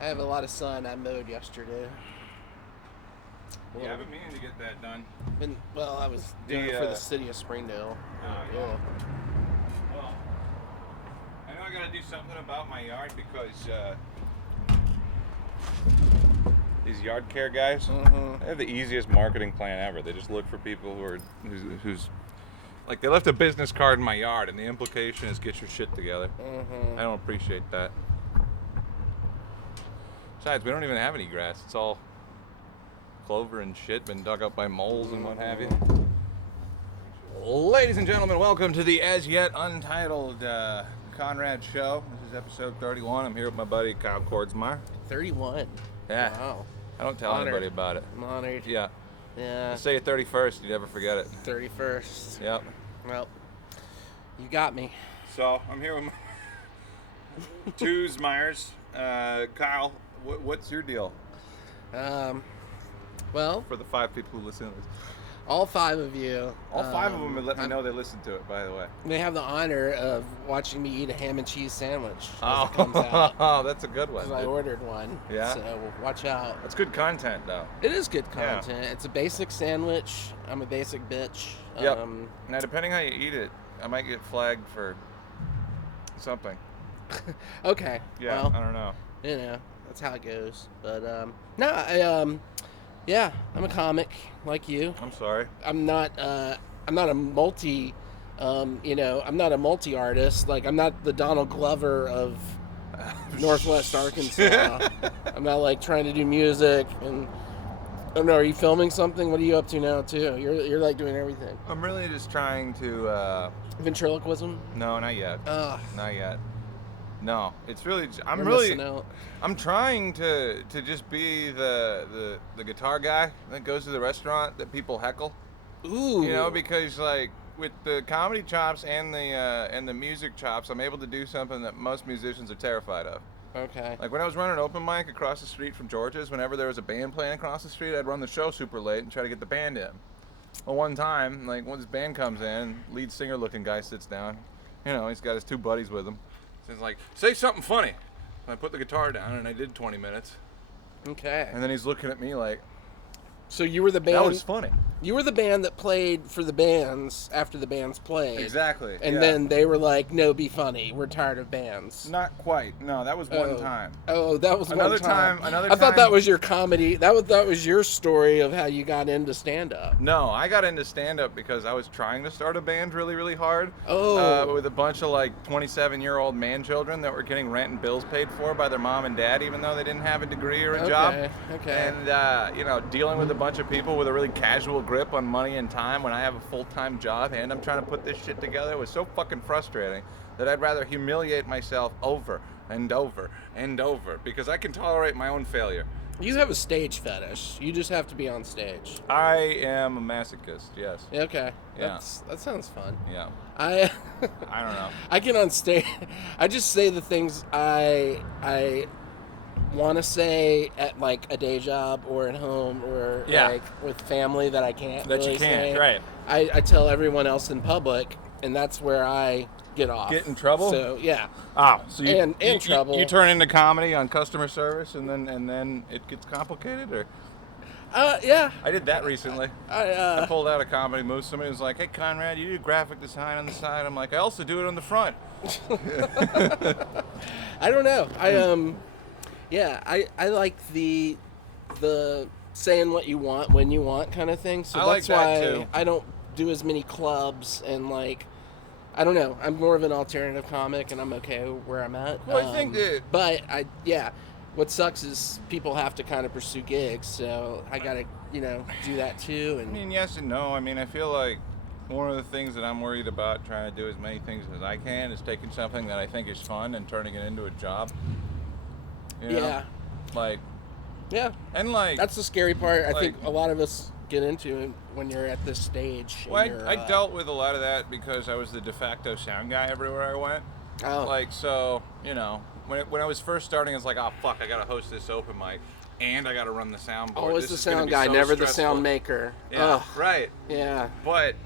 I have a lot of sun. I mowed yesterday. Yeah, I've been meaning to get that done. I was doing it for the city of Springdale. Yeah. Well, I know I gotta do something about my yard because these yard care guys, they have the easiest marketing plan ever. They just look for people who's like, they left a business card in my yard, and the implication is get your shit together. I don't appreciate that. Besides, we don't even have any grass. It's all clover and shit, been dug up by moles and what have you. Ladies and gentlemen, welcome to the as yet untitled Conrad Show. This is episode 31. I'm here with my buddy Kyle Kordsmeier. 31. Yeah. Wow. I don't tell anybody about it. I'm honored. Yeah. Yeah. Say it 31st, you never forget it. 31st. Yep. Well, you got me. So I'm here with my Twos Myers. Kyle, what's your deal? Well, For the 5 people who listen to this. all 5 of you. All 5 of them have let me know they listened to it, by the way. They have the honor of watching me eat a ham and cheese sandwich as it comes out. Oh, that's a good one. 'Cause I ordered one. Yeah? So watch out. That's good content, though. It is good Yeah. content. It's a basic sandwich. I'm a basic bitch. Yep. Now, depending how you eat it, I might get flagged for something. Okay. Yeah, Well, I don't know. you know, that's how it goes. But yeah, I'm a comic like you. I'm sorry. I'm not a multi I'm not a multi artist. Like, I'm not the Donald Glover of Northwest Arkansas. I'm not like trying to do music and I don't know, are you filming something? What are you up to now too? You're like doing everything. I'm really just trying to Ventriloquism? no, not yet. Not yet. No, it's really You're missing out. I'm trying to just be the guitar guy that goes to the restaurant that people heckle. Ooh. You know, because like with the comedy chops and the music chops, I'm able to do something that most musicians are terrified of. Okay. Like when I was running an open mic across the street from George's, whenever there was a band playing across the street, I'd run the show super late and try to get the band in. Well, one time, like when this band comes in, lead singer looking guy sits down. You know, he's got his 2 buddies with him. So he's like, say something funny. And I put the guitar down and I did 20 minutes. Okay. And then he's looking at me like, So you were the band. that was funny. You were the band that played for the bands after the bands played. Exactly. And yeah. then they were like, "No, be funny. We're tired of bands." Not quite. No, that was one time. Oh, that was Another one time. another I thought that time- was your comedy. That was your story of how you got into stand up. No, I got into stand-up because I was trying to start a band really, really hard. Oh. With a bunch of like 27-year-old man children that were getting rent and bills paid for by their mom and dad, even though they didn't have a degree or a job. Okay. And dealing with a bunch of people with a really casual grip on money and time when I have a full-time job and I'm trying to put this shit together was so fucking frustrating that I'd rather humiliate myself over and over and over because I can tolerate my own failure. You have a stage fetish. You just have to be on stage. I am a masochist, yes. Okay. Yeah. That sounds fun. Yeah. I I don't know. I can on stage. I just say the things I want to say at like a day job or at home or like with family that I can't That really you can't, say. right. I tell everyone else in public, and that's where I get off. Get in trouble? So yeah. Oh, so you trouble. You turn into comedy on customer service, and then it gets complicated, or? Yeah. I did that recently. I I pulled out a comedy move. Somebody was like, "Hey, Conrad, you do graphic design on the side." I'm like, "I also do it on the front." I don't know. I like the saying what you want when you want kind of thing. So I like that's that, why too. I don't do as many clubs and like I don't know. I'm more of an alternative comic and I'm okay where I'm at. Well, I think that. But what sucks is people have to kind of pursue gigs, so I gotta do that too. I And mean, yes and no. I mean, I feel like one of the things that I'm worried about trying to do as many things as I can is taking something that I think is fun and turning it into a job. You know? yeah, yeah. And like That's the scary part. I like- think a lot of us get into when you're at this stage. and Well, you're, I dealt with a lot of that because I was the de facto sound guy everywhere I went. Oh. Like, so, when I was first starting, it's like, oh, fuck, I gotta host this open mic, and I gotta run the soundboard. Always This the is gonna sound be guy, so never stressful. the sound maker. Yeah, Ugh. right. Yeah. But,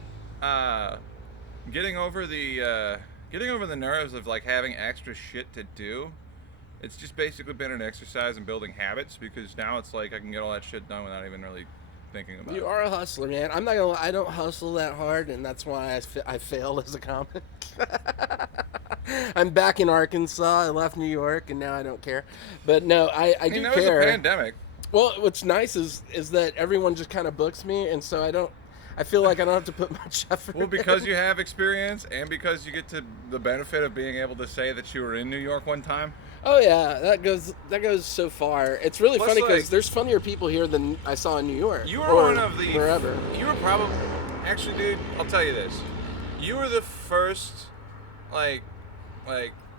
getting over the nerves of, like, having extra shit to do it's just basically been an exercise in building habits, because now it's like I can get all that shit done without even really thinking about it. You are a hustler, man. I'm not gonna lie, I don't hustle that hard, and that's why I failed as a comic. I'm back in Arkansas. I left New York, and now I don't care. But no, I do there care. was a pandemic. Well, what's nice is that everyone just kind of books me, and so I feel like I don't have to put much effort. Well, because you have experience, and because you get to the benefit of being able to say that you were in New York one time. Oh yeah, that goes so far. It's really Plus, funny because like, there's funnier people here than I saw in New York. You were or one of the wherever. You were probably actually, dude. I'll tell you this. You were the first, like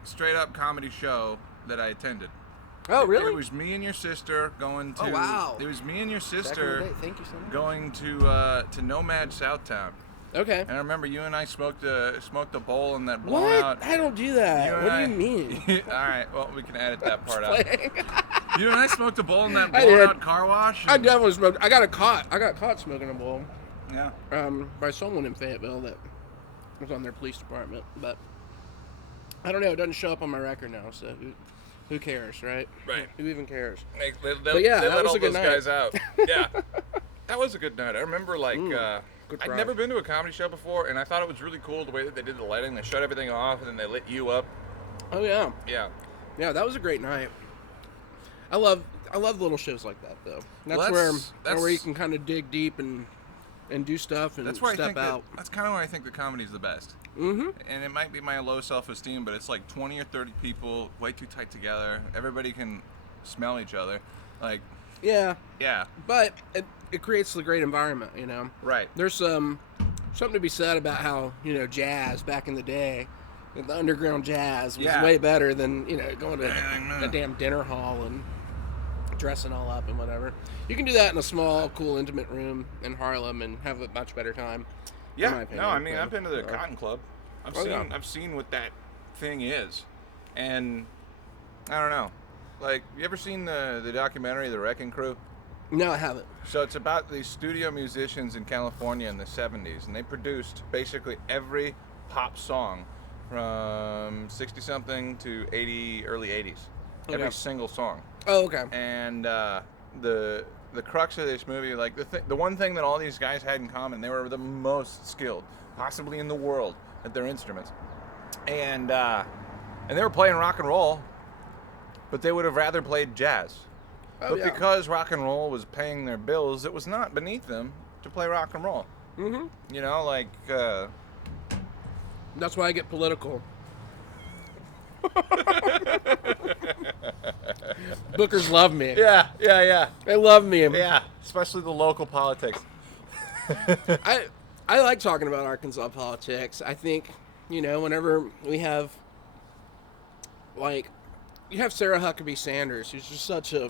straight up comedy show that I attended. Oh really? It was me and your sister going to. Oh wow. It was me and your Back in the sister day. Thank you so much. going to Nomad Southtown. Okay. And I remember you and I smoked a bowl in that blown What? out. I don't do that. What do you mean? All right. Well, we can edit that part out. Playing. You and I smoked a bowl in that I blown did. out car wash. I definitely smoked. I got caught smoking a bowl. Yeah. By someone in Fayetteville that was on their police department, but I don't know. It doesn't show up on my record now, so who cares, right? Right. Who even cares? But yeah, they that let was all a good those night. guys out. Yeah. That was a good night. I remember, like, good I'd try. never been to a comedy show before, and I thought it was really cool the way that they did the lighting. They shut everything off, and then they lit you up. Oh yeah, Yeah. yeah. That was a great night. I love little shows like that though. That's, Well, where you can kind of dig deep and do stuff and That's where I step think out. that's kind of where I think the comedy's the best. Mm-hmm. And it might be my low self-esteem, but it's like 20 or 30 people, way too tight together. Everybody can smell each other. Like, Yeah, yeah, but it creates a great environment, you know. right. There's something to be said about how, jazz back in the day, the underground jazz was Yeah. way better than, going to Yeah. a damn dinner hall and dressing all up and whatever. You can do that in a small, cool, intimate room in Harlem and have a much better time. in my Yeah, opinion. no, I mean, So, I've been to the Cotton Club. yeah. I've seen what that thing is, and I don't know. Like, you ever seen the documentary The Wrecking Crew? No, I haven't. So it's about these studio musicians in California in the 70s, and they produced basically every pop song from 60-something to early 80s. Okay. Every single song. Oh, okay. And the crux of this movie, like the one thing that all these guys had in common, they were the most skilled, possibly in the world, at their instruments. And they were playing rock and roll, but they would have rather played jazz. Oh, But yeah. because rock and roll was paying their bills, it was not beneath them to play rock and roll. Mm-hmm. You know, like, That's why I get political. Bookers love me. yeah, They love me. yeah. Especially the local politics. I like talking about Arkansas politics. I think, whenever we have, like, you have Sarah Huckabee Sanders, who's just such a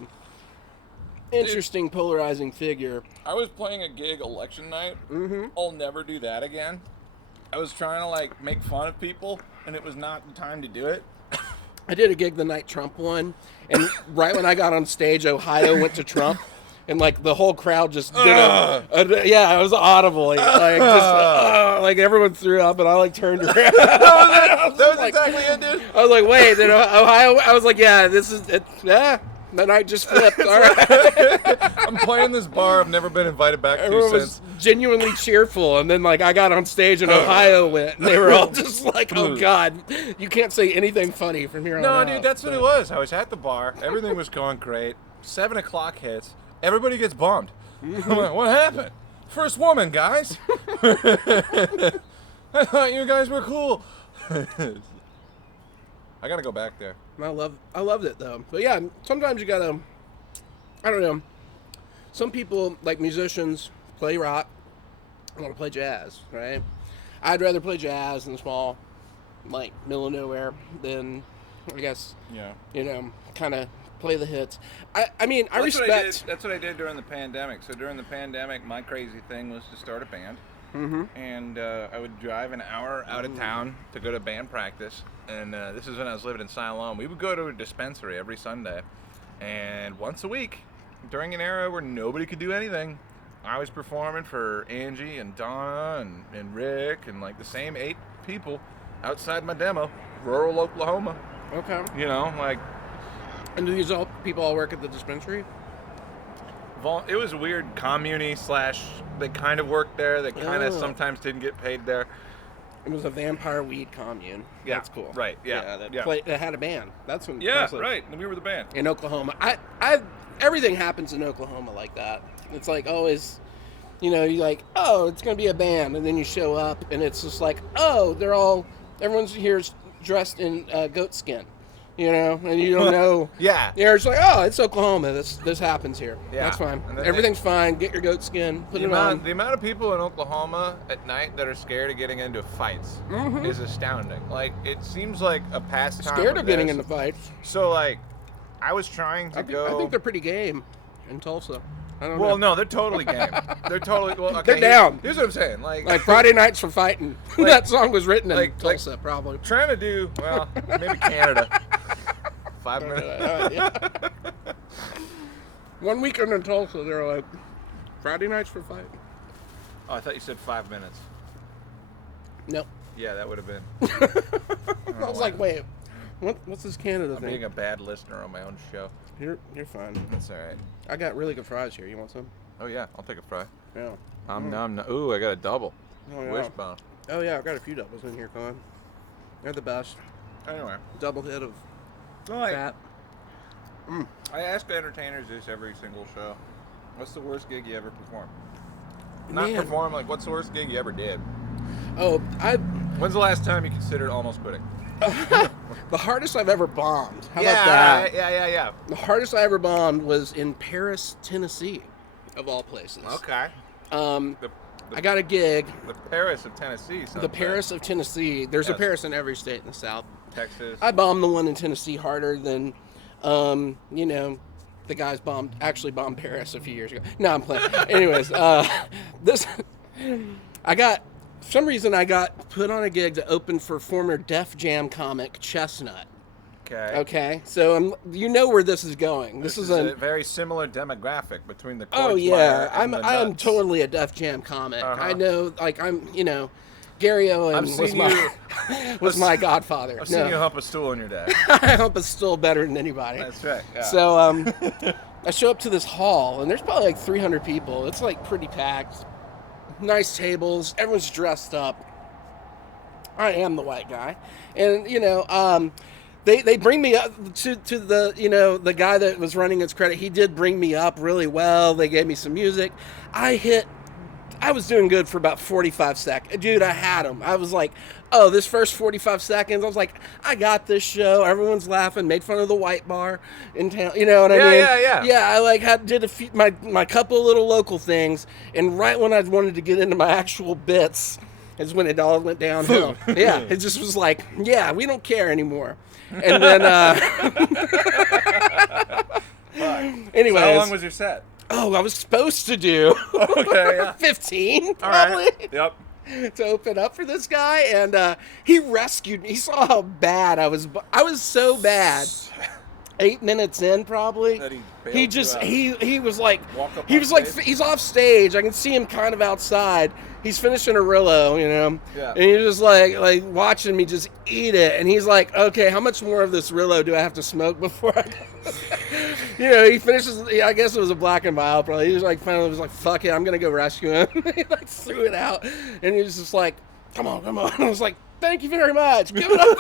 interesting, polarizing figure. I was playing a gig election night. Mm-hmm. I'll never do that again. I was trying to, like, make fun of people, and it was not the time to do it. I did a gig the night Trump won, and right when I got on stage, Ohio went to Trump, and like the whole crowd just did it was audible, like everyone threw up, and I like turned around. That was like, exactly it, dude. I was like, wait, then Ohio? I was like, yeah, this is it. Yeah, the night just flipped. All right. I'm playing this bar I've never been invited back to Everyone since. was genuinely cheerful, and then like I got on stage and Ohio went, and they were all just like, "Oh God, you can't say anything funny from here on No, out." dude, that's what it was. I was at the bar. Everything was going great. 7 o'clock hits. Everybody gets bummed. I'm like, what happened? First woman, guys. I thought you guys were cool. I gotta go back there. I loved it though. But yeah, sometimes you gotta, I don't know. Some people, like musicians, play rock. I want to play jazz, right? I'd rather play jazz in the small, like middle of nowhere than, I guess, Yeah. kind of play the hits. I mean, I That's respect. That's what I did during the pandemic. So during the pandemic, my crazy thing was to start a band. Mm-hmm. And I would drive an hour out of town to go to band practice. And this is when I was living in Siloam. We would go to a dispensary every Sunday. And once a week, during an era where nobody could do anything, I was performing for Angie and Donna and Rick and like the same 8 people outside my demo, rural Oklahoma. Okay. You know, like And do these people all work at the dispensary? It was a weird commune / they kind of worked there. They kind of Oh. sometimes didn't get paid there. It was a vampire weed commune. Yeah, That's cool. right, yeah, That, yeah. that had a band. That's when. Yeah, that's like- right. And we were the band. In Oklahoma, everything happens in Oklahoma like that. It's like always, you're like, oh, it's gonna be a band, and then you show up, and it's just like, oh, everyone's here dressed in goat skin, and you don't know. Yeah. It's like, oh, it's Oklahoma. This happens here. Yeah. That's fine. And then Everything's fine. Get your goat skin. Put it on. The amount of people in Oklahoma at night that are scared of getting into fights is astounding. Like, it seems like a pastime. Scared of getting into fights. So, like, I was trying to go. I think they're pretty game in Tulsa. I don't know. Well, no, they're totally game. They're totally. Well, okay, They're down. Here's what I'm saying. Like Friday Nights for Fighting. Like- That song was written in like- Tulsa, probably. trying to do maybe Canada. 5 minutes. Yeah. 1 weekend in Tulsa, they're like, Friday Nights for Fighting. Oh, I thought you said 5 minutes. No. Yeah, that would have been. I was like, wait, what's this Canada I'm thing? being a bad listener on my own show. You're fine. That's all right. I got really good fries here. You want some? Oh yeah, I'll take a fry. Yeah. I'm not. Ooh, I got a double. Oh, yeah. Wishbone. Oh, yeah, I've got a few doubles in here, Con. They're the best. Anyway, Double hit of I fat. ask entertainers this every single show. What's the worst gig you ever performed? Not Man. perform, like what's the worst gig you ever did? Oh, When's the last time you considered almost quitting? the hardest I've ever bombed. How yeah, about that? yeah. The hardest I ever bombed was in Paris, Tennessee, of all places. Okay. I got a gig. The Paris of Tennessee. The Paris of Tennessee. There's a Yes. Paris in every state in the South. Texas. I bombed the one in Tennessee harder than, the guys actually bombed Paris a few years ago. No, I'm playing. Anyways, for some reason I got put on a gig to open for former Def Jam comic Chestnut. Okay. Okay, so you know where this is going. This is a very similar demographic between the. Oh Kordsmeier yeah, and the I am Nuts. totally a Def Jam comic. Uh-huh. I know, like Gary Owen I've was seen was my godfather. I've seen you hump a stool in your day. I hump is still better than anybody. That's right. Yeah. So I show up to this hall, and there's probably like 300 people. It's like pretty packed. Nice tables. Everyone's dressed up. I am the white guy, and they bring me up to the the guy that was running its credit. He did bring me up really well. They gave me some music. I was doing good for about 45 seconds. Dude, I had him. I was like, oh, this first 45 seconds, I was like, I got this show. Everyone's laughing, made fun of the white bar in town. You know what I mean? Yeah. Yeah, I did a few, my couple of little local things, and right when I wanted to get into my actual bits is when it all went downhill. Yeah, it just was like, yeah, we don't care anymore. And then, anyways. So how long was your set? Oh, I was supposed to do Okay, yeah. 15, All probably, right. Yep. to open up for this guy, and he rescued me. He saw how bad I was. I was so bad. 8 minutes in, probably. That he bailed He you just out. he was like Walk up he on was like stage? he's off stage. I can see him kind of outside. He's finishing a Rillo, Yeah. and he's just like watching me just eat it. And he's like, okay, how much more of this Rillo do I have to smoke before I? He finishes. I guess it was a black and mild. Probably. He was like, finally was like, fuck it, I'm gonna go rescue him. He like threw it out, and he was just like, come on. I was like, thank you very much. Give it up.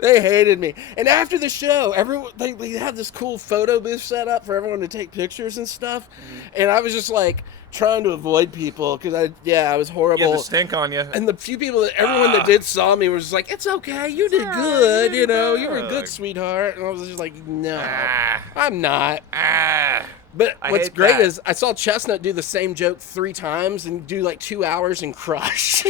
They hated me. And after the show, everyone they had this cool photo booth set up for everyone to take pictures and stuff. And I was just like trying to avoid people because I was horrible. You had the stink on you. And the few people everyone that did saw me was just like, it's okay, you did good, you were good, good. sweetheart. And I was just like, no, Ah. I'm not. Ah. But I what's hate great that. is I saw Chestnut do the same joke 3 times and do like 2 hours and crush.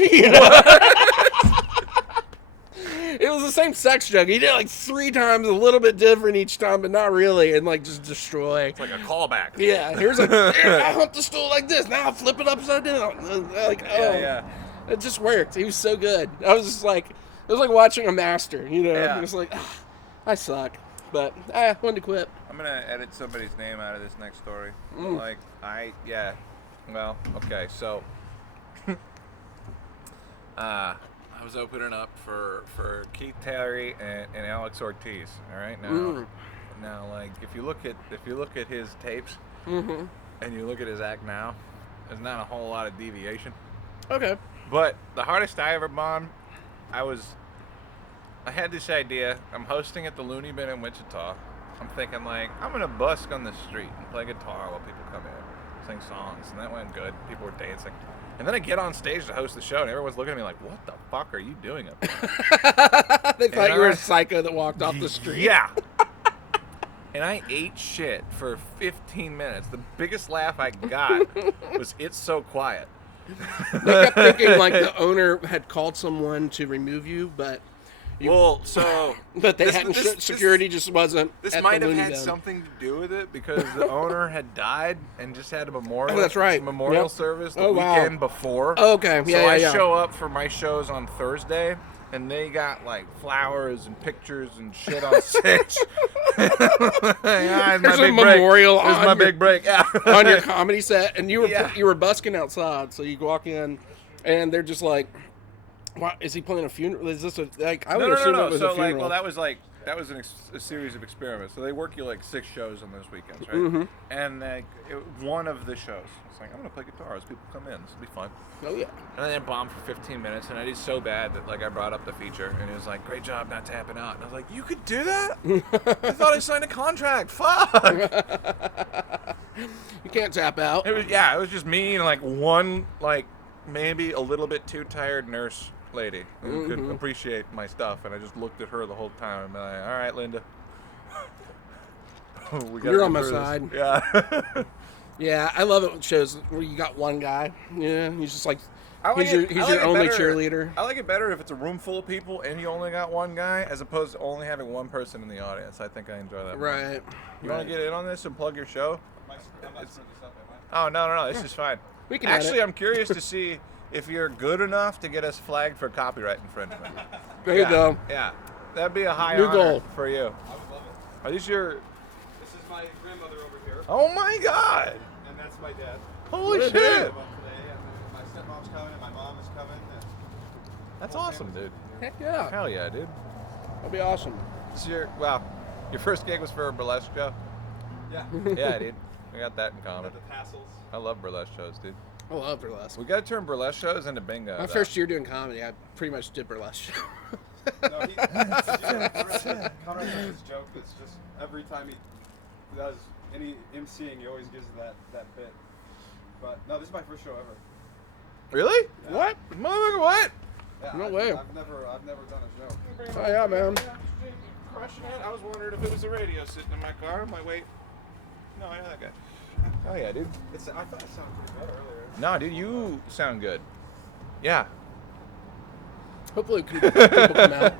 It was the same sex joke. He did it like 3 times, a little bit different each time, but not really, and like just destroy. It's like a callback. Yeah, here, I humped the stool like this. Now I flip it upside down. Like, Yeah. it just worked. He was so good. I was just like, it was like watching a master. Yeah. It was like, I suck, but I wanted to quit. I'm gonna edit somebody's name out of this next story. Well, okay, so I was opening up for Keith Terry and Alex Ortiz. All right, now like if you look at his tapes and you look at his act now, there's not a whole lot of deviation. Okay. But the hardest I ever bombed, I had this idea. I'm hosting at the Looney Bin in Wichita. I'm thinking like I'm gonna busk on the street and play guitar while people come in, sing songs, and that went good. People were dancing. And then I get on stage to host the show, and everyone's looking at me like, what the fuck are you doing up there? They thought you were a psycho that walked off the street. Yeah. And I ate shit for 15 minutes. The biggest laugh I got was "It's So Quiet." They kept thinking like the owner had called someone to remove you, but but they hadn't. Security just wasn't. This at might the have Looney had Bin. something to do with it because the owner had died and just had a memorial. Oh, that's right. Memorial service the wow. weekend before. Oh, okay. So Yeah, I yeah. show up for my shows on Thursday, and they got like flowers and pictures and shit on stage. There's a memorial There's on my your- big break. Yeah. on your comedy set, and you Yeah. were busking outside. So you walk in, and they're just like, "What is he playing a funeral? Is this a like?" I would assume it was So a funeral. well, that was a series of experiments. So they work you like 6 shows on those weekends, right? Mm-hmm. And one of the shows, it's like I'm gonna play guitar as people come in. This will be fun. Oh yeah. And then I bombed for 15 minutes, and I did so bad that like I brought up the feature, and he was like, "Great job not tapping out." And I was like, "You could do that? I thought I signed a contract. Fuck." You can't tap out. It was just me and like one like maybe a little bit too tired nurse lady who could appreciate my stuff, and I just looked at her the whole time and been like, "All right, Linda, we gotta You're get on my through this." side. Yeah. Yeah, I love it when shows where you got one guy. Yeah, he's just like I like he's it- your I like it only better- cheerleader. I like it better if it's a room full of people and you only got one guy, as opposed to only having one person in the audience. I think I enjoy that more. Right. You want to get in on this and plug your show? I might screw this up, I might. Oh no, this is fine. We can edit. Actually, I'm curious to see if you're good enough to get us flagged for copyright infringement. There you go. Yeah, that'd be a high New honor goal. for you. I would love it. Are these your? This is my grandmother over here, Oh my God! and that's my dad. Holy What a shit! dude. Today, and then my stepmom's coming, and my mom is coming. And That's awesome, dude. Heck yeah. Hell yeah, dude. That'll be awesome. This is your your first gig was for a burlesque show. yeah, Yeah, dude. We got that in common. got the tassels. I love burlesque shows, dude. I love burlesque. We got to turn burlesque shows into bingo. My though. first year doing comedy, I pretty much did burlesque. No, Conrad has this joke that's just every time he does any emceeing, he always gives that bit. But no, this is my first show ever. Really? Yeah. What? Motherfucker, what? Yeah, No I've, way. I've never done a show. Oh yeah, man. Crushing it. I was wondering if it was a radio sitting in my car. I'm like, wait. No, I know that guy. Oh yeah, dude. I thought it sounded pretty good earlier. No, dude, you sound good. Yeah. Hopefully people come out.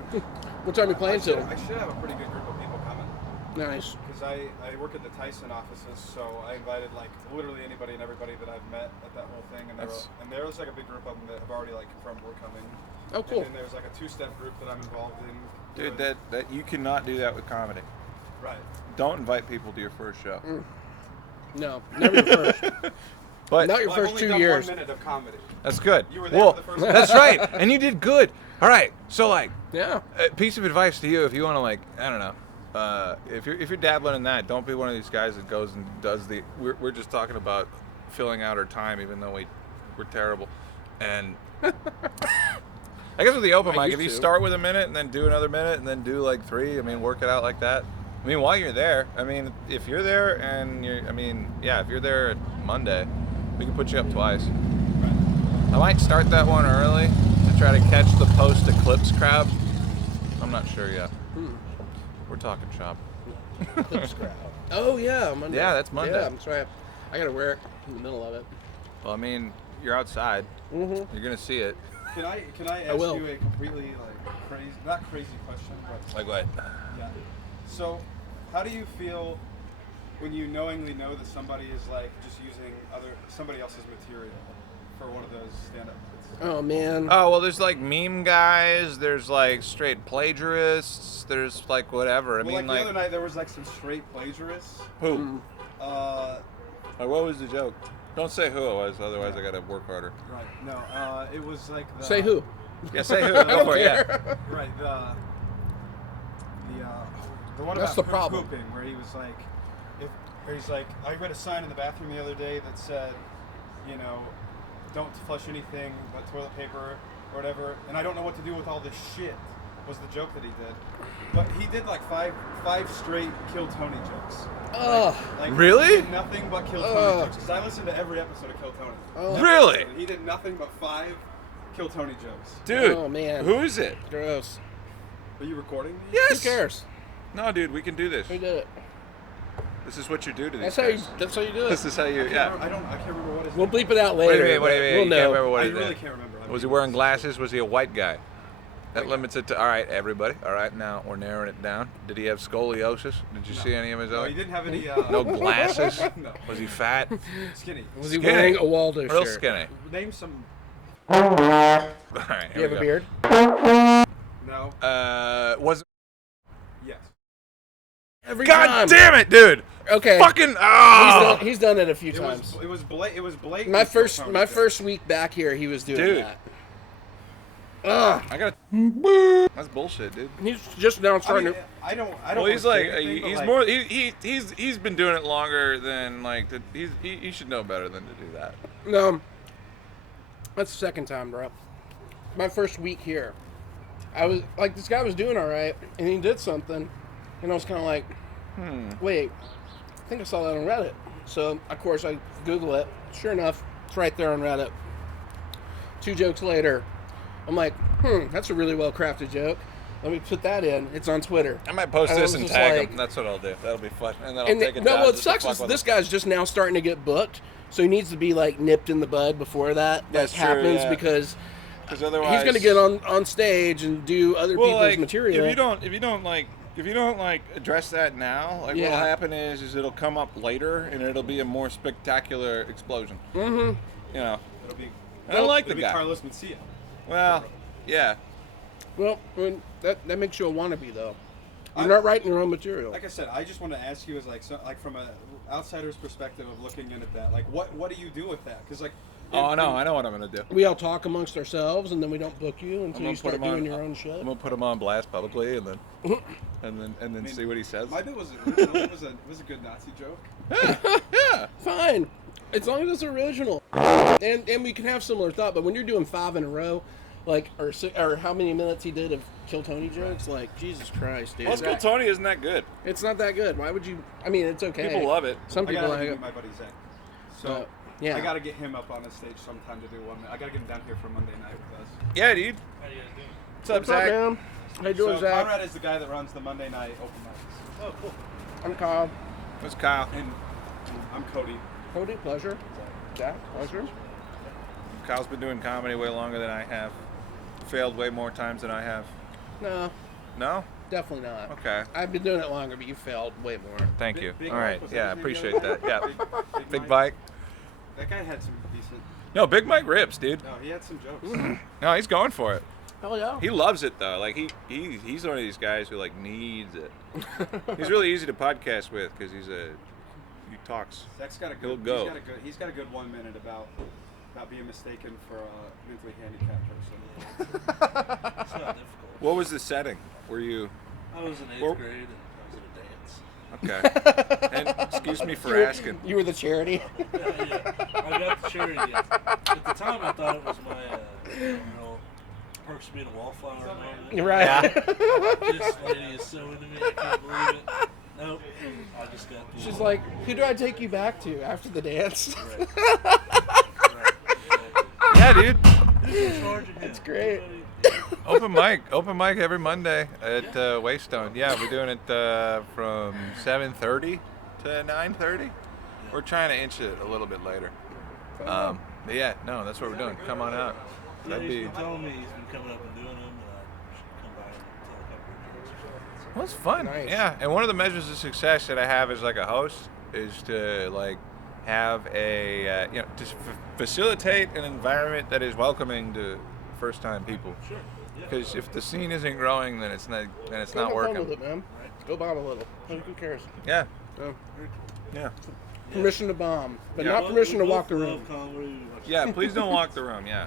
What time are you playing I till? should have a pretty good group of people coming. Nice. Because I work at the Tyson offices, so I invited like literally anybody and everybody that I've met at that whole thing, and there was like a big group of them that have already like confirmed we're coming. Oh, cool. And then there's like a 2-step group that I'm involved in. Dude, doing- that you cannot do that with comedy. right. Don't invite people to your first show. No, never your first. But Not your Well, I've first only 2 done years. 1 minute of comedy. that's good. You were there Well, for the first that's right, and you did good. All right, so like, Yeah. a piece of advice to you if you want to like, I don't know, if you're dabbling in that, don't be one of these guys that goes and does the. We're just talking about filling out our time, even though we're terrible, and. I guess with the open I mic, used if you to. start with a minute and then do another minute and then do like 3, I mean, work it out like that. I mean, while you're there, I mean, if you're there and if you're there at Monday, we can put you up twice. I might start that one early to try to catch the post-eclipse crowd. I'm not sure yet. We're talking shop. Oh yeah, Monday. Yeah, that's Monday. Yeah, that's right. I gotta work in the middle of it. Well, I mean, you're outside. Mm-hmm. You're gonna see it. Can I I ask will. you a completely like crazy, not crazy question, but Like what? yeah. So, how do you feel when you knowingly know that somebody is like just using somebody else's material for one of those stand-up bits? Oh man. Oh, well, there's like meme guys. There's like straight plagiarists. There's like whatever. I Well, mean, like the other night there was like some straight plagiarists. who? Right. What was the joke? Don't say who it was, otherwise I gotta work harder. No. It was like the, Say who? Yeah, say who. Go for it. Yeah. Right. The one That's about the problem. pooping, where he was like, I read a sign in the bathroom the other day that said, you know, don't flush anything but toilet paper or whatever, and I don't know what to do with all this shit. Was the joke that he did, but he did like five straight Kill Tony jokes. Like Really? He did nothing but Kill Tony jokes. Because I listened to every episode of Kill Tony. Really? He did nothing but 5 Kill Tony jokes. Dude, Oh, man. who is it? Gross. Are you recording me? Yes. Who cares? No, dude, we can do this. Who did it? This is what you do to these That's how you. guys. That's how you do it. This is how you, I can't remember what his We'll name bleep it out later. Wait a minute. but You We'll can't know. remember what I he did. really can't remember. Was he wearing glasses? Was he a white guy? That limits it to, all right, everybody. All right, now we're narrowing it down. Did he have scoliosis? Did you see any of his No, other? he didn't have any. No glasses? No. Was he fat? Skinny. Was he Skinny. wearing a Waldo Real shirt? skinny. Name some. All right, You here have we a go. beard? No. Was Yes. Every God time. damn it, dude! Okay. Fucking oh! He's done it a few It times. was blatant. My Kill first Tony jokes. week back here, he was doing Dude. that. Ugh. I got. That's bullshit, dude. He's just now I starting mean, to. I don't. Well, he's wanna like say anything, but, he's like, more he's been doing it longer than like he should know better than to do that. No. That's the second time, bro. My first week here, I was like, this guy was doing all right, and he did something, and I was kind of like, wait, I think I saw that on Reddit. So of course I Google it. Sure enough, it's right there on Reddit. 2 jokes later, I'm like, that's a really well crafted joke. Let me put that in. It's on Twitter. I might post And I this was and just tag like- him. That's what I'll do. That'll be fun. And then I'll And take it no, down. what just to sucks fuck is with this him. guy's just now starting to get booked, so he needs to be like nipped in the bud before that That's true, happens yeah. because 'Cause otherwise he's going to get on stage and do other people's like, material. If you don't like address that now, like Yeah. what'll happen is it'll come up later and it'll be a more spectacular explosion. Mm-hmm. You know. It'll be. I don't like the it'll be guy. Carlos Mencia. Well, yeah. Well, that makes you a wannabe though. You're I- not writing your own material. Like I said, I just want to ask you, as like from a outsider's perspective of looking in at that, like what do you do with that? Because like. Oh no, I know what I'm gonna do. We all talk amongst ourselves, and then we don't book you until gonna you put start him on- doing your own shit. I'm gonna put him on blast publicly and then see what he says. My bit was original. it was a good Nazi joke. Yeah. Fine, as long as it's original, and we can have similar thought. But when you're doing 5 in a row, like or how many minutes he did of Kill Tony jokes, like Jesus Christ, dude. Well, Skull Tony isn't that good. It's not that good. Why would you? I mean, it's okay. People love it. Some I people gotta like meet it. my buddy Zach. So Yeah. I gotta get him up on the stage sometime to do one. I gotta get him down here for Monday night with us. Yeah, dude. How you guys doing? What's up, What's up, Zach? man? How you doing, So Zach? Conrad is the guy that runs the Monday night open mics. Oh, cool. I'm Kyle. What's Kyle? And I'm Cody. Cody, pleasure. Zach, pleasure. Kyle's been doing comedy way longer than I have. Failed way more times than I have. No, No? definitely not. Okay. I've been doing it longer, but you failed way more. Thank you. Big All right. Mike, was that Yeah, his name appreciate the other that. day? Yeah. Big Mike. Mike. That guy had some decent. No, Big Mike rips, dude. No, he had some jokes. No, he's going for it. Hell yeah. He loves it though. Like he's one of these guys who like needs it. He's really easy to podcast with because he talks. Zach's got a He'll good. go. He's got a good 1 minute about being mistaken for a mentally handicapped person. It's not difficult. What was the setting? Were you I was in 8th Well- grade and I was at a dance. okay? And excuse me for asking. You were the charity. Yeah. I got the charity. At the time, I thought it was my girl Perks being a wallflower. moment. You're right. This lady is so into me. I can't believe it. Nope. I just got the. She's like, who do I take you back to after the dance? Right. Right. Yeah, dude. Who's in charge of him? That's great. Open mic every Monday at Waystone. Yeah, we're doing it from 7:30 to 9:30. We're trying to inch it a little bit later. But yeah, no, that's what we're doing. Come on out. Yeah, That'd he's be. been telling me he's been coming up and doing them, and I should come by and tell a couple of jokes or something. Well, it's fun. Nice. Yeah, and one of the measures of success that I have as like a host is to like have a to facilitate an environment that is welcoming to first-time people. Sure. Yeah. Because if the scene isn't growing, then it's not Go not have fun working. with it, man. Go bomb a little. Who cares? Yeah, No. yeah, Permission to bomb, but Yeah. not Well, permission we to walk both the love room. comedy. We watch yeah. Please don't walk the room. Yeah.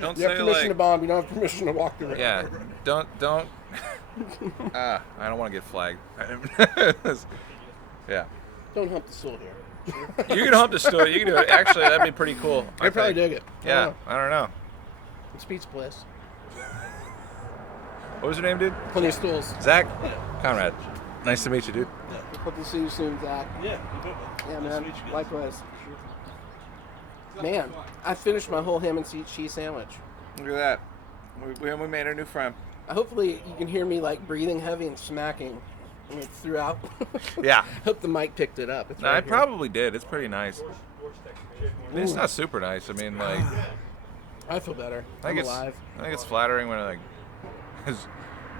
Don't You say have permission like. to bomb. You don't have permission to walk the road. Yeah. Don't. I don't want to get flagged. Yeah. Don't hump the stool here. You can hump the stool. You can do it. Actually, that'd be pretty cool. I'd probably think. dig it. Yeah. I don't know. It's pizza place. What was your name, dude? Plenty of stools. Zach? Conrad. Nice to meet you, dude. Hope to see you soon, Zach. Yeah, you bet, man. Yeah, Nice to man. meet you guys. Likewise. Sure. Man, I finished my whole ham and cheese sandwich. Look at that. We made a new friend. Hopefully you can hear me like breathing heavy and smacking throughout. Yeah. Hope the mic picked it up. It's No, right I here. probably did. It's pretty nice. It's not super nice. I mean, like, I feel better. I I'm think alive. it's flattering when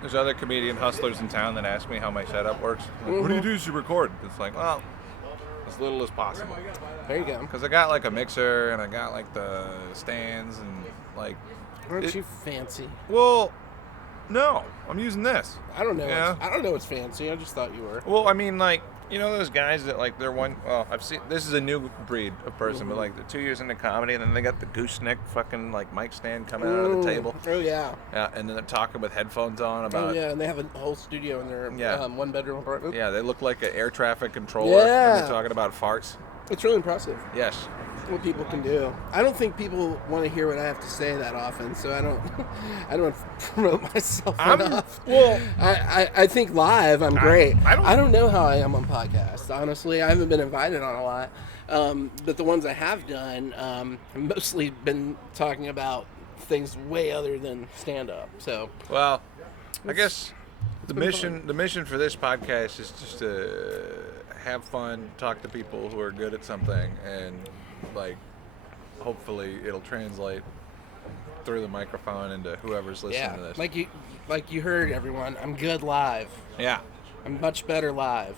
there's other comedian hustlers in town that ask me how my setup works. Like, what do you do to record? It's like, well, as little as possible. There you go. Because I got like a mixer and I got like the stands and like. Aren't you fancy? Well, no, I'm using this. I don't know. Yeah. I don't know what's fancy. I just thought you were. Well, I mean, like, you know those guys that like they're one. Well, I've seen this is a new breed of person, but like they're 2 years into comedy, and then they got the gooseneck fucking like mic stand coming out of the table. Oh yeah. Yeah, and then they're talking with headphones on Oh about. yeah, and they have a whole studio in their Yeah. one bedroom apartment. Yeah, they look like an air traffic controller. Yeah. And they're talking about farts. It's really impressive Yes. what people can do. I don't think people want to hear what I have to say that often, so I don't I don't promote myself enough. Well, I think live I'm great. I don't- know how I am on podcasts. Honestly, I haven't been invited on a lot, but the ones I have done, I've mostly been talking about things way other than stand up. So well, I guess the been mission for this podcast is just to have fun, talk to people who are good at something, and like hopefully it'll translate through the microphone into whoever's listening yeah, to this. like you heard, everyone. I'm good live. Yeah. I'm much better live.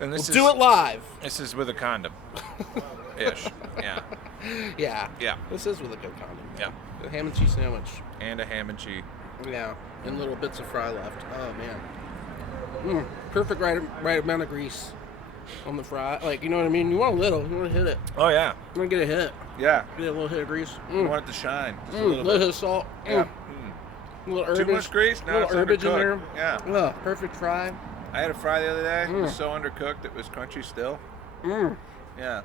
And We'll this do it live. This is with a condom. Ish. Yeah. Yeah. Yeah. This is with a good condom. Yeah. The ham and cheese sandwich. And a ham and cheese. Yeah. And little bits of fry left. Oh man. Perfect right amount of grease on the fry. Like, you know what I mean? You want a little. You want to hit it. Oh yeah. You want to get a hit. Yeah. Get a little hit of grease. You want it to shine. Just a A little little bit. hit of salt. Yeah. A little herbage. Too much grease? No, little it's herbage in there. undercooked. Yeah. Oh, perfect fry. I had a fry the other day. It was so undercooked it was crunchy still. Yeah.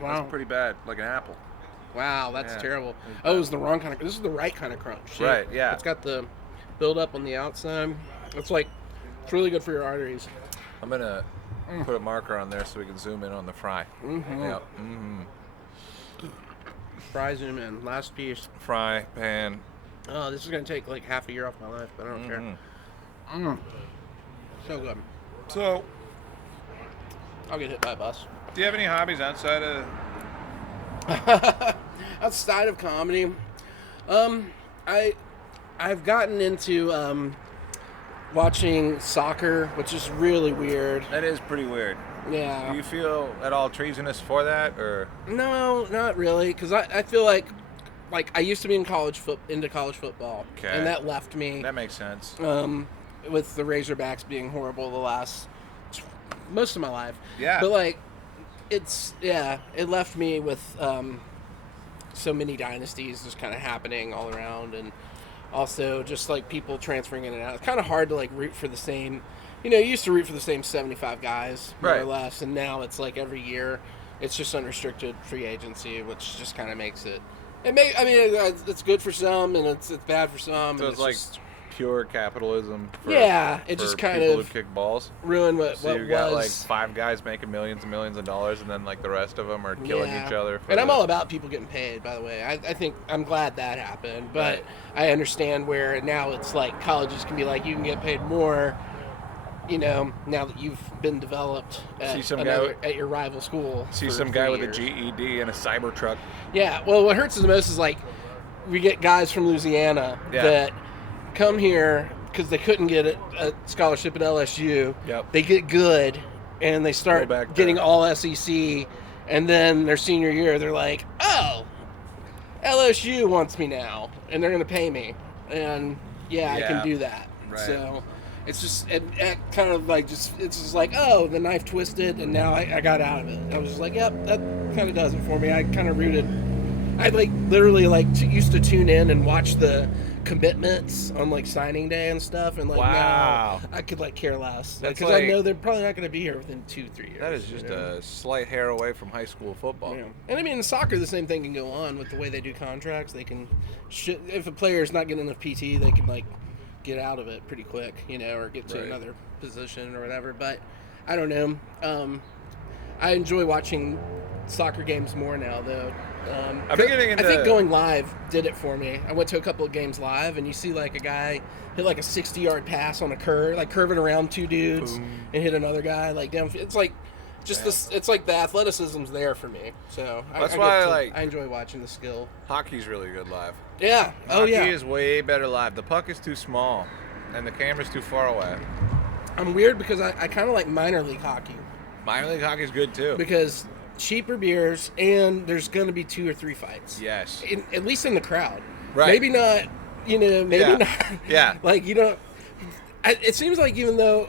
Wow. That's pretty bad. Like an apple. Wow, that's Yeah. terrible. Oh, it was the wrong kind of. This is the right kind of crunch. See? Right, yeah. It's got the build up on the outside. It's really good for your arteries. I'm gonna put a marker on there so we can zoom in on the fry. Yep. Fry zoom in. Last piece. Fry, pan. Oh, this is gonna take like half a year off my life, but I don't care. So good. So, I'll get hit by a bus. do you have any hobbies outside of? Outside of comedy, I've gotten into watching soccer, which is really weird. That is pretty weird. Do Yeah. you feel at all treasonous for that, or? No, not really, because I feel like I used to be into college football, Okay. and that left me. That makes sense. With the Razorbacks being horrible most of my life. Yeah. But it left me with so many dynasties just kind of happening all around, and also just like people transferring in and out. It's kind of hard to like root for the same. You used to root for the same 75 guys more or Right. less, and now it's like every year it's just unrestricted free agency, which just kind of makes it. It's good for some and it's bad for some. So and it's like just pure capitalism. it for just kind people of who kick balls. ruined what So you was. got like 5 guys making millions and millions of dollars, and then like the rest of them are killing Yeah. each other. And I'm all about people getting paid, by the way. I think I'm glad that happened, but Right. I understand where now it's like colleges can be like, you can get paid more, now that you've been developed at, See some guy at your rival school. See for some 3 guy with a years. GED and a Cybertruck. Yeah, well, what hurts the most is like we get guys from Louisiana Yeah. that come here because they couldn't get a scholarship at LSU. Yep. They get good, and they Go start back getting there. all SEC, and then their senior year, they're like, oh, LSU wants me now, and they're going to pay me. And, I Yeah. can do that. Right. So it's just it kind of like it's just like, oh, the knife twisted, and now I got out of it. I was just like, yep, that kind of does it for me. I kind of rooted I like literally used to tune in and watch the commitments on like signing day and stuff, and like Wow. now I could like care less That's because I like- know they're probably not going to be here within 2-3 years. That is just a slight hair away from high school football. Yeah. And I mean, in soccer, the same thing can go on with the way they do contracts. They can, if a player's not getting enough PT, they can like get out of it pretty quick, or get to Right. another position or whatever. But I don't know. I enjoy watching soccer games more now, though. I've been getting into- I think going live did it for me. I went to a couple of games live, and you see like a guy hit like a 60-yard pass on a curve, like curving around two dudes, Boom. and hit another guy like down. It's like just this. It's like the athleticism's there for me. So That's why I enjoy watching the skill. Hockey's really good live. Yeah. Oh Hockey yeah. is way better live. The puck is too small, and the camera's too far away. I'm weird because I kind of like minor league hockey Minor league hockey's good too. because cheaper beers and there's going to be 2 or 3 fights. Yes. At least in the crowd. Right. Maybe not. Maybe Yeah. not. Yeah. Like it seems like even though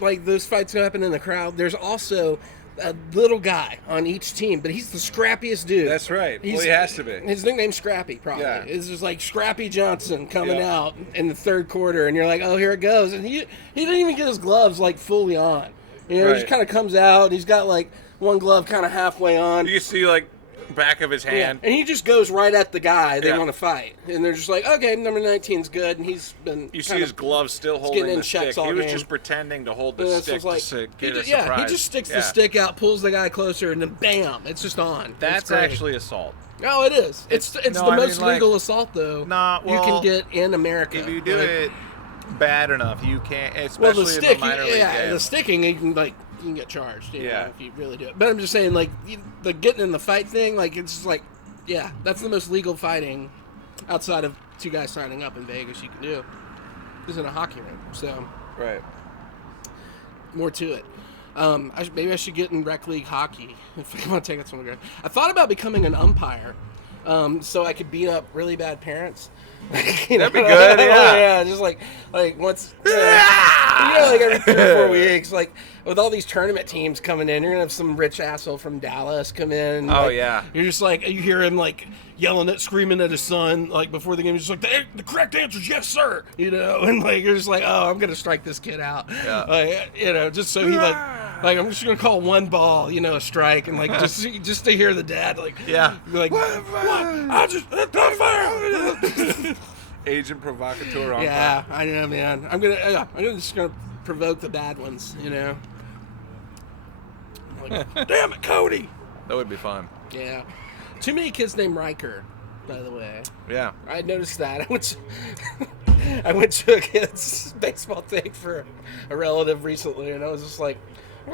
like those fights happen in the crowd, there's also a little guy on each team, but he's the scrappiest dude. That's right. He's- Well, he has to be. His nickname's Scrappy, probably. Yeah. It's just like Scrappy Johnson coming Yeah. out in the third quarter, and you're like, oh, here it goes. And he didn't even get his gloves like fully on. He Right. just kind of comes out, and he's got like one glove kind of halfway on. You see, like, back of his Yeah. hand. And he just goes right at the guy they Yeah. want to fight. And they're just like, okay, number 19's good, and he's been You see kind his of- gloves still getting holding in the stick. checks all He was game. just pretending to hold the and it's stick just like, to get a he surprise. just sticks Yeah. the stick out, pulls the guy closer, and then bam, it's just on. That's It's great. actually assault. No, it is. It's no, the I mean, most like- legal assault though. Nah, you well, can get in America. If you do Like, it bad enough, you can't. well, Especially the stick, in the minor league game. the sticking, you can get charged. You know, Yeah. if you really do it. But I'm just saying, like the getting in the fight thing, like it's just like, yeah, that's the most legal fighting outside of 2 guys signing up in Vegas you can do. Is in a hockey rink, so Right. more to it. Maybe I should get in rec league hockey if I want to take it somewhere. I thought about becoming an umpire, so I could beat up really bad parents. That'd be good, yeah. Yeah, just like once, like every 3 or 4 weeks, like with all these tournament teams coming in, you're gonna have some rich asshole from Dallas come in. Oh, like, yeah. You're just like you hear him like screaming at his son like before the game. He's just like the correct answer is yes, sir. And like you're just like, oh, I'm gonna strike this kid out. Yeah. Like, just so he like I'm just gonna call one ball, a strike, and like just to hear the dad like Yeah. like what? I just that's not fair. Agent provocateur on Yeah, I know, man. I'm just gonna provoke the bad ones, Like, damn it, Cody. That would be fun. Yeah. Too many kids named Riker, by the way. Yeah. I noticed that. I went to a kid's baseball thing for a relative recently, and I was just like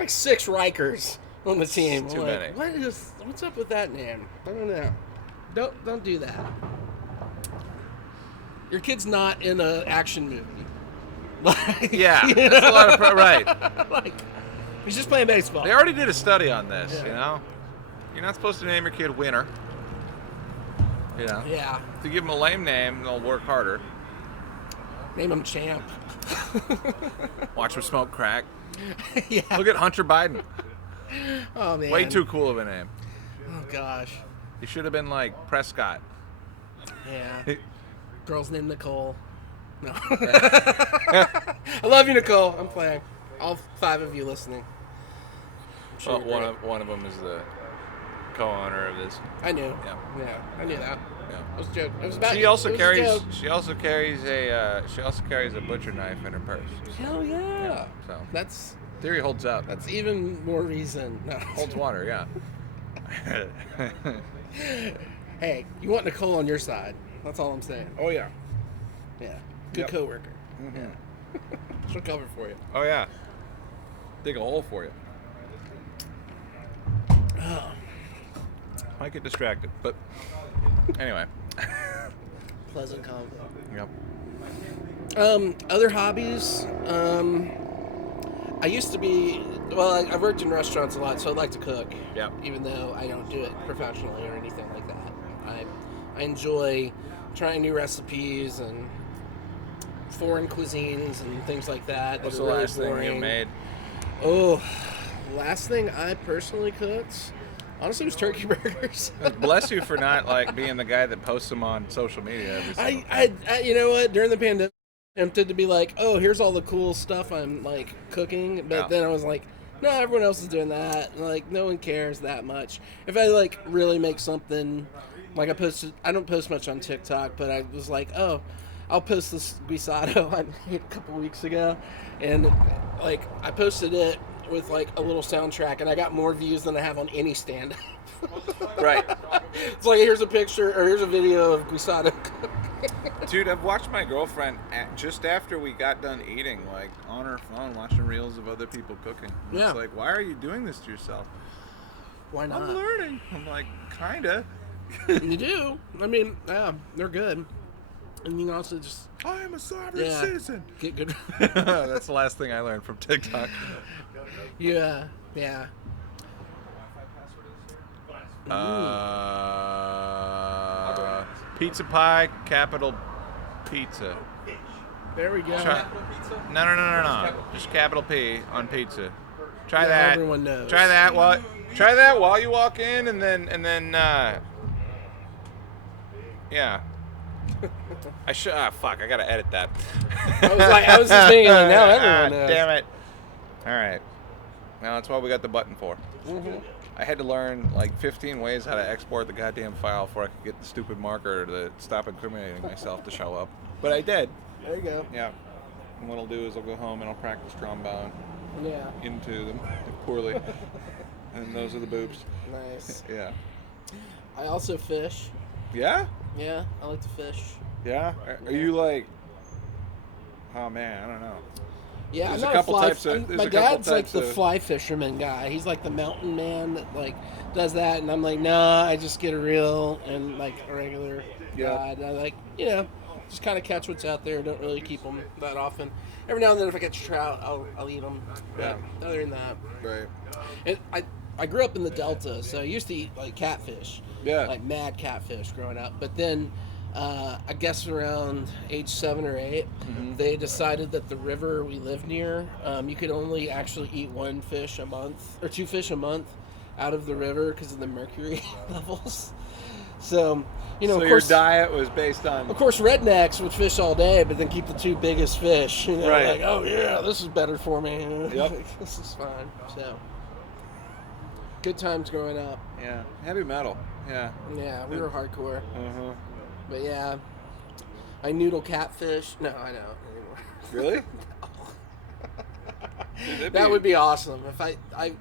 6 Rikers on the team. Too I'm like, many. what's up with that name? I don't know. Don't do that. Your kid's not in an action movie. Like, Yeah. you That's a lot of right. like, he's just playing baseball. They already did a study on this, Yeah. You're not supposed to name your kid Winner. Yeah. If you give them a lame name, they'll work harder. Name him Champ. Watch them smoke crack. Yeah. Look at Hunter Biden. Oh, man. Way too cool of a name. Oh, gosh. He should have been like Prescott. Yeah. Girl's named Nicole. No. I love you, Nicole. I'm playing. All 5 of you listening. I'm sure Well, you're great. one of them is the co-owner of this. I knew. Yeah. I knew that. Yeah. It was a joke. It was about She you. also It was a carries. joke. She also carries a butcher knife in her purse. Hell yeah. Yeah, so. That's Theory holds up. that's even more reason. No. Holds water. Yeah. Hey, you want Nicole on your side. That's all I'm saying. Oh yeah. Yeah. Good Yep. coworker. Mhm. She'll cover for you. Oh yeah. Dig a hole for you. Oh. Might get distracted, but anyway. Pleasant combo. Yep. Other hobbies. I used to be. Well, I've worked in restaurants a lot, so I like to cook. Yep. Even though I don't do it professionally or anything like that, I enjoy trying new recipes and foreign cuisines and things like that. What's that the are really last thing you boring. made? Oh, last thing I personally cooked Honestly, it was turkey burgers. Bless you for not like being the guy that posts them on social media every single time. I, you know what? During the pandemic, I tempted to be like, oh, here's all the cool stuff I'm like cooking, but Yeah. then I was like, no, everyone else is doing that. And, like, no one cares that much. If I like really make something, like I don't post much on TikTok, but I was like, oh, I'll post this guisado I made a couple weeks ago, and like I posted it with like a little soundtrack, and I got more views than I have on any stand-up. Right. It's like here's a picture or here's a video of guisado. Dude, I've watched my girlfriend just after we got done eating, like on her phone, watching reels of other people cooking. And Yeah. It's like, why are you doing this to yourself? Why not? I'm learning. I'm like, kinda. You do. I mean, yeah, they're good. And you can also just I am a sovereign Yeah. citizen. get good. That's the last thing I learned from TikTok. Yeah. Pizza pie, capital pizza. There we go. Try- No. Just capital P on pizza. Try Yeah, that. everyone knows. Try that while you walk in, and then yeah. I should. Fuck! I gotta edit that. I was just thinking, like, now everyone knows. Damn it! All right. Now that's what we got the button for. Mhm. I had to learn like 15 ways how to export the goddamn file before I could get the stupid marker to stop incriminating myself to show up. But I did. There you go. Yeah. And what I'll do is I'll go home and I'll practice trombone Yeah. into them poorly. And those are the boobs. Nice. Yeah. I also fish. Yeah? Yeah, I like to fish. Yeah? Are you like... Oh man, I don't know. Yeah, There's I'm a not couple fly. types of- there's my a couple dad's like types the of- fly fisherman guy. He's like the mountain man that like does that, and I'm like, nah, I just get a reel and like a regular Yeah. guide. I like, just kind of catch what's out there. Don't really keep them that often. Every now and then, if I catch a trout, I'll eat them. But other than that, Right. and I grew up in the Delta, so I used to eat like catfish. Yeah. Like mad catfish growing up. But then, I guess around age 7 or 8, they decided that the river we lived near, you could only actually eat 1 fish a month, or 2 fish a month out of the river because of the mercury levels. So, So of your course, diet was based on... of course, rednecks would fish all day, but then keep the 2 biggest fish. Right. Like, oh yeah, this is better for me. Yep. This is fine. So, good times growing up. Yeah. Heavy metal. Yeah. Yeah, we were hardcore. Uh-huh. But yeah, I noodle catfish. No, I don't anymore. Really? Dude, That would be awesome if I I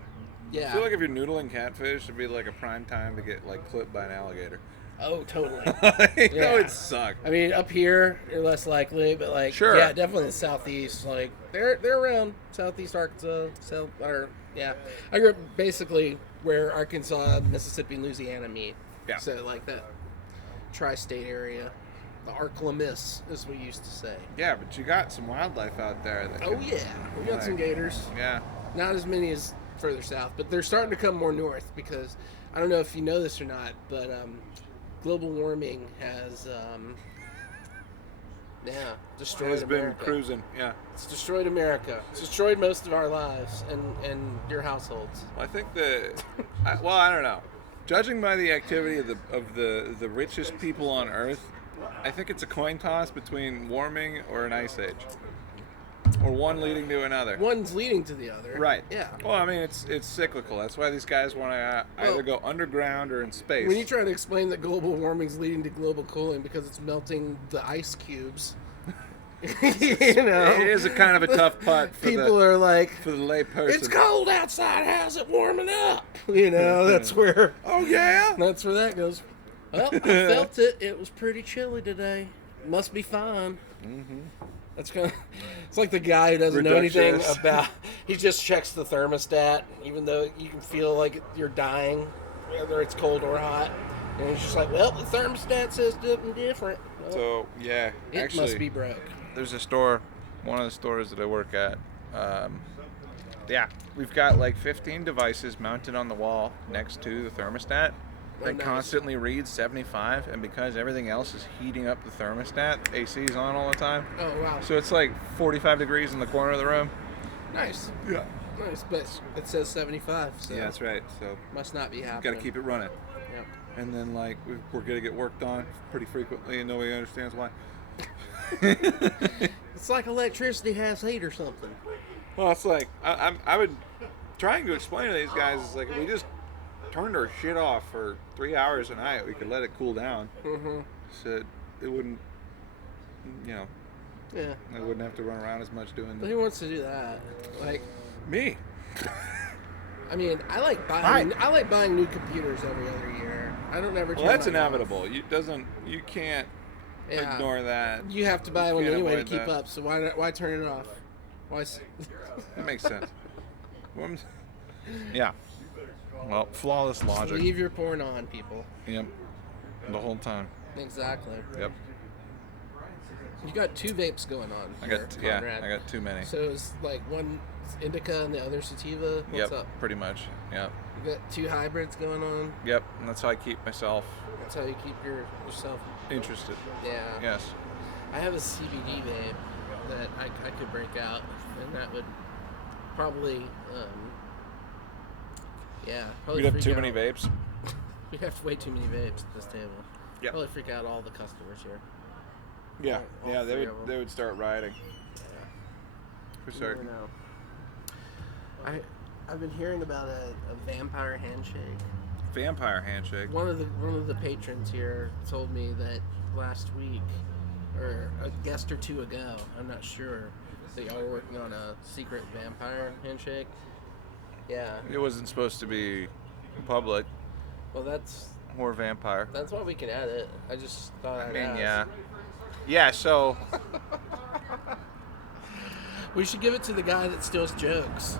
feel like if you're noodling catfish, it'd be like a prime time to get like clipped by an alligator. oh, totally. That Yeah. would suck. I mean, up here you're less likely, but like, Sure. yeah, definitely in the southeast. Like, they're around southeast Arkansas. I grew up basically where Arkansas, Mississippi, and Louisiana meet. Yeah. So like that tri-state area, the Arklamis, as we used to say. Yeah, but you got some wildlife out there. That Oh can- yeah, we got some Like- gators. Yeah. Not as many as further south, but they're starting to come more north because I don't know if you know this or not, but global warming has destroyed Has been America. cruising. Yeah. It's destroyed America. It's destroyed most of our lives and your households. Well, I think I don't know. Judging by the activity of the richest people on Earth, I think it's a coin toss between warming or an ice age, or one leading to another. One's leading to the other. Right. Yeah. Well, I mean, it's cyclical. That's why these guys want to either go underground or in space. When you try to explain that global warming's leading to global cooling because it's melting the ice cubes, it is a kind of a tough putt for people the are like, lay person. it's cold outside. How's it warming up? That's where. Oh yeah. That's where that goes. Well, I felt it. It was pretty chilly today. Must be fine. Mm-hmm. That's kind of. It's like the guy who doesn't know anything Reductionist. about. He just checks the thermostat, even though you can feel like you're dying, whether it's cold or hot. And he's just like, well, the thermostat says something different. Well, So yeah, it actually, must be broke. there's a store, one of the stores that I work at. Yeah, we've got like 15 devices mounted on the wall next to the thermostat Oh, that nice. constantly reads 75, and because everything else is heating up the thermostat, AC is on all the time. Oh wow. So it's like 45 degrees in the corner of the room. Nice. Yeah. Nice, but it says 75. So Yeah, that's right. So must not be happening. got to keep it running. Yep. And then like we're gonna get worked on pretty frequently, and nobody understands why. It's like electricity has heat or something. Well, it's like I would trying to explain to these guys is like if we just turned our shit off for 3 hours a night, we could let it cool down. Mm-hmm. So it wouldn't, Yeah. I wouldn't have to run around as much doing. But who wants to do that? Like, Me. I mean, I like buying new computers every other year. I don't ever. Well, that's inevitable. You can't Yeah. ignore that. You have to buy one Can't anyway to avoid keep that. up. So why turn it off? Why? That makes sense. Yeah. Well, flawless logic. Leave your porn on, people. Yep. The whole time. Exactly. Yep. You got 2 vapes going on. I here, got Conrad. I got too many. So it's like one indica and the other sativa. What's Yep. up? Pretty much. Yep. You got 2 hybrids going on. Yep. And that's how I keep myself That's how you keep yourself. interested. Yeah. Yes. I have a CBD vape that I could break out, and that would probably, probably We'd have freak too out. many vapes. We'd have way too many vapes at this table. Yep. Probably freak out all the customers here. Yeah. All Yeah. They three would. of 'em. They would start rioting. For You never certain. know. I've been hearing about a vampire handshake. Vampire handshake. One of the patrons here told me that last week, or a guest or two ago, I'm not sure, that y'all were working on a secret vampire handshake. Yeah. It wasn't supposed to be public Well, that's or vampire. why we can add it. I just thought I'd ask. Yeah. Yeah. So. We should give it to the guy that steals jokes,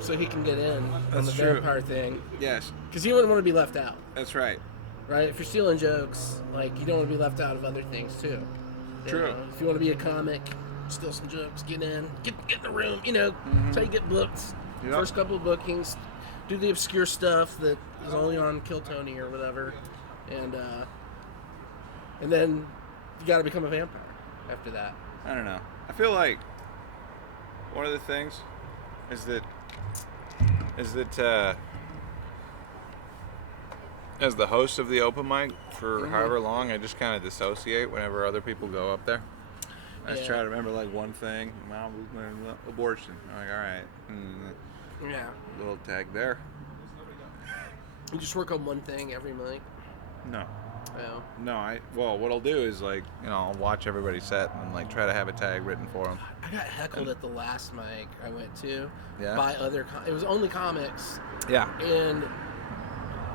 so he can get in on That's the true. vampire thing. Yes. Because he wouldn't want to be left out, That's right. right? If you're stealing jokes, like, you don't want to be left out of other things too. You True. know? If you want to be a comic, steal some jokes, get in the room. That's how you get booked. Yep. First couple of bookings, do the obscure stuff that is only on Kill Tony or whatever, and then you got to become a vampire after that. I don't know. I feel like one of the things is that as the host of the open mic for however long, I just kind of dissociate whenever other people go up there. I just try to remember like one thing, abortion. I'm like, all right, Yeah. little tag there. You just work on one thing every mic. No. Oh. No, what I'll do is like, I'll watch everybody's set and like try to have a tag written for them. I got heckled at the last mic I went to Yeah. by other. It was only comics, Yeah. and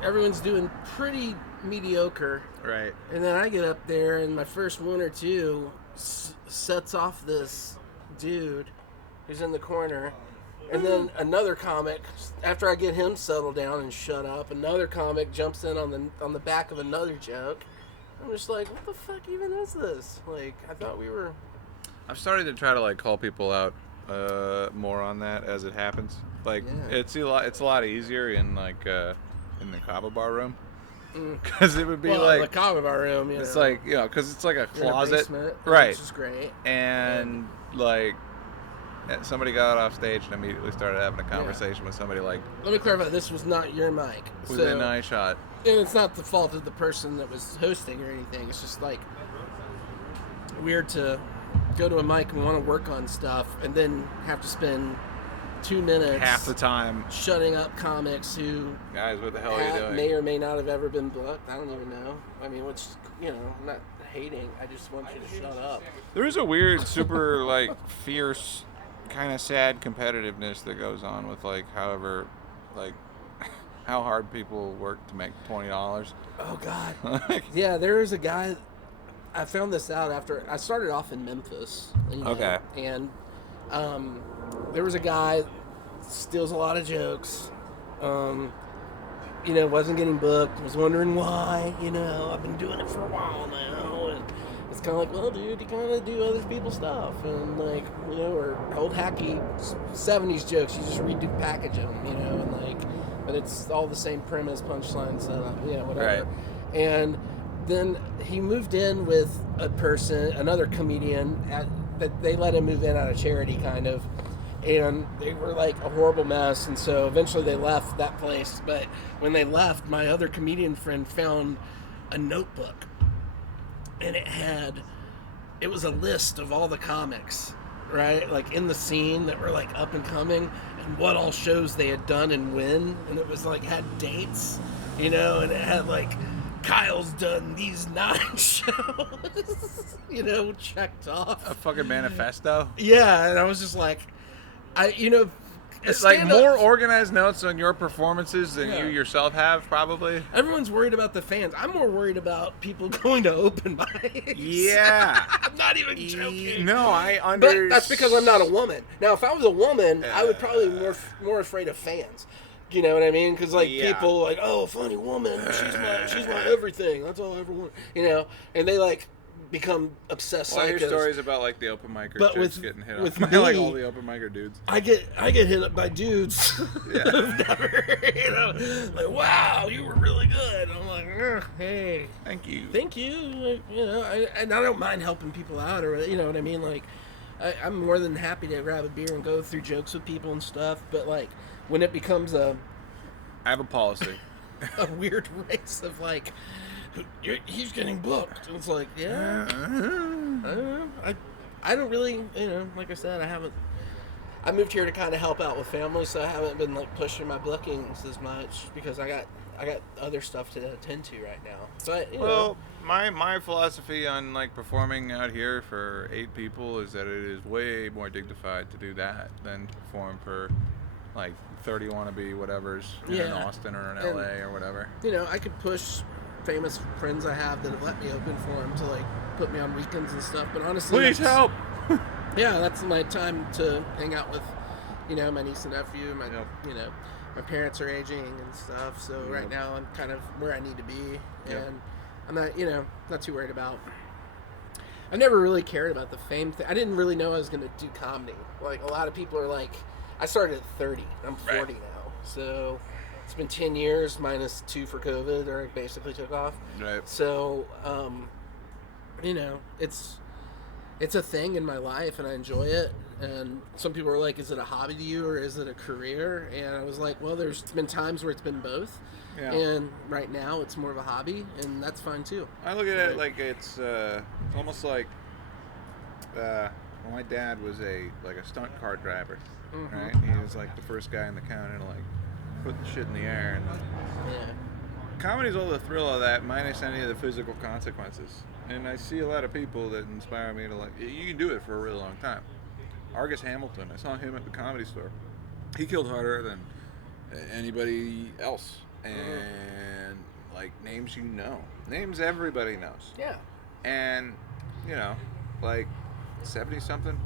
everyone's doing pretty mediocre. Right. And then I get up there, and my first one or two sets off this dude who's in the corner. And then another comic, after I get him settled down and shut up, another comic jumps in on the back of another joke. I'm just like, what the fuck even is this? Like, I thought we were... I've started to try to like call people out more on that as it happens. Like Yeah. it's a lot easier in like in the kava bar room because it would be well, like the comic bar room, you it's know. like because it's like a You're in a closet, basement, right? Which is great. And like somebody got off stage and immediately started having a conversation with somebody like Let me clarify, this was not your mic. within an eye shot. And it's not the fault of the person that was hosting or anything. It's just like weird to go to a mic and want to work on stuff and then have to spend 2 minutes Half the time, shutting up comics who guys, what the hell are you doing? may or may not have ever been booked. I don't even know. I mean, which, I'm not hating. I just want you to shut up. There is a weird, super like fierce, kind of sad competitiveness that goes on with like however, like how hard people work to make $20. Oh, God. Yeah, there was a guy. I found this out after I started off in Memphis. Okay. And there was a guy steals a lot of jokes. Wasn't getting booked. Was wondering why. I've been doing it for a while now. And it's kind of like, well, dude, you kind of do other people's stuff. And like, or old hacky 70s jokes. You just package them, and like, but it's all the same premise, punchline setup, whatever. Right. And then he moved in with another comedian that they let him move in out of charity, kind of. and they were like a horrible mess. And so eventually they left that place. But when they left, my other comedian friend found a notebook, and it was a list of all the comics, right? Like in the scene that were like up and coming, and what all shows they had done and when. And it was like had dates, and it had like Kyle's done these 9 shows, checked off. A fucking manifesto. Yeah, and I was just like, It's like more organized notes on your performances than you yourself have, probably. Everyone's worried about the fans. I'm more worried about people going to open mics. Yeah. I'm not even joking. No, I But that's because I'm not a woman. Now, if I was a woman, I would probably be more afraid of fans. You know what I mean? Because people like, oh, funny woman, she's my everything. That's all I ever want. And they like become obsessed. Well, I hear psychos. stories about like the open micer But chicks with- getting hit with on by like me- all the open micer dudes. I get hit up by dudes who've never, like, wow, you were really good. I'm like, hey, Thank you. thank you. And I don't mind helping people out, or you know what I mean. Like, I'm more than happy to grab a beer and go through jokes with people and stuff. But like, when it becomes a I have a policy. weird race of like, he's getting booked, and it's like, yeah, I don't really, like I said, I moved here to kind of help out with family, so I haven't been like pushing my bookings as much because I got other stuff to attend to right now. But Well, my philosophy on like performing out here for 8 people is that it is way more dignified to do that than to perform for like 30 wannabe whatevers in Austin or in LA or whatever. I could push famous friends I have that have let me open for them to like put me on weekends and stuff. But honestly, Please help. Yeah, that's my time to hang out with, my niece and nephew. My parents are aging and stuff. So right now I'm kind of where I need to be, and I'm not, not too worried about. I never really cared about the fame thing. I didn't really know I was going to do comedy. Like a lot of people are like, I started at 30. I'm 40 now, so it's been 10 years minus 2 for COVID, or it basically took off. Right. So, it's a thing in my life, and I enjoy it. And some people are like, is it a hobby to you, or is it a career? And I was like, well, there's been times where it's been both. Yeah. And right now it's more of a hobby, and that's fine too. I look at it like it's almost like my dad was a stunt car driver, right? He was like the first guy in the county to like put the shit in the air, and Yeah. comedy's all the thrill of that minus any of the physical consequences. And I see a lot of people that inspire me to like, you can do it for a really long time. Argus Hamilton, I saw him at the Comedy Store. He killed harder than anybody else, and like names names everybody knows, Yeah. and like 70 something,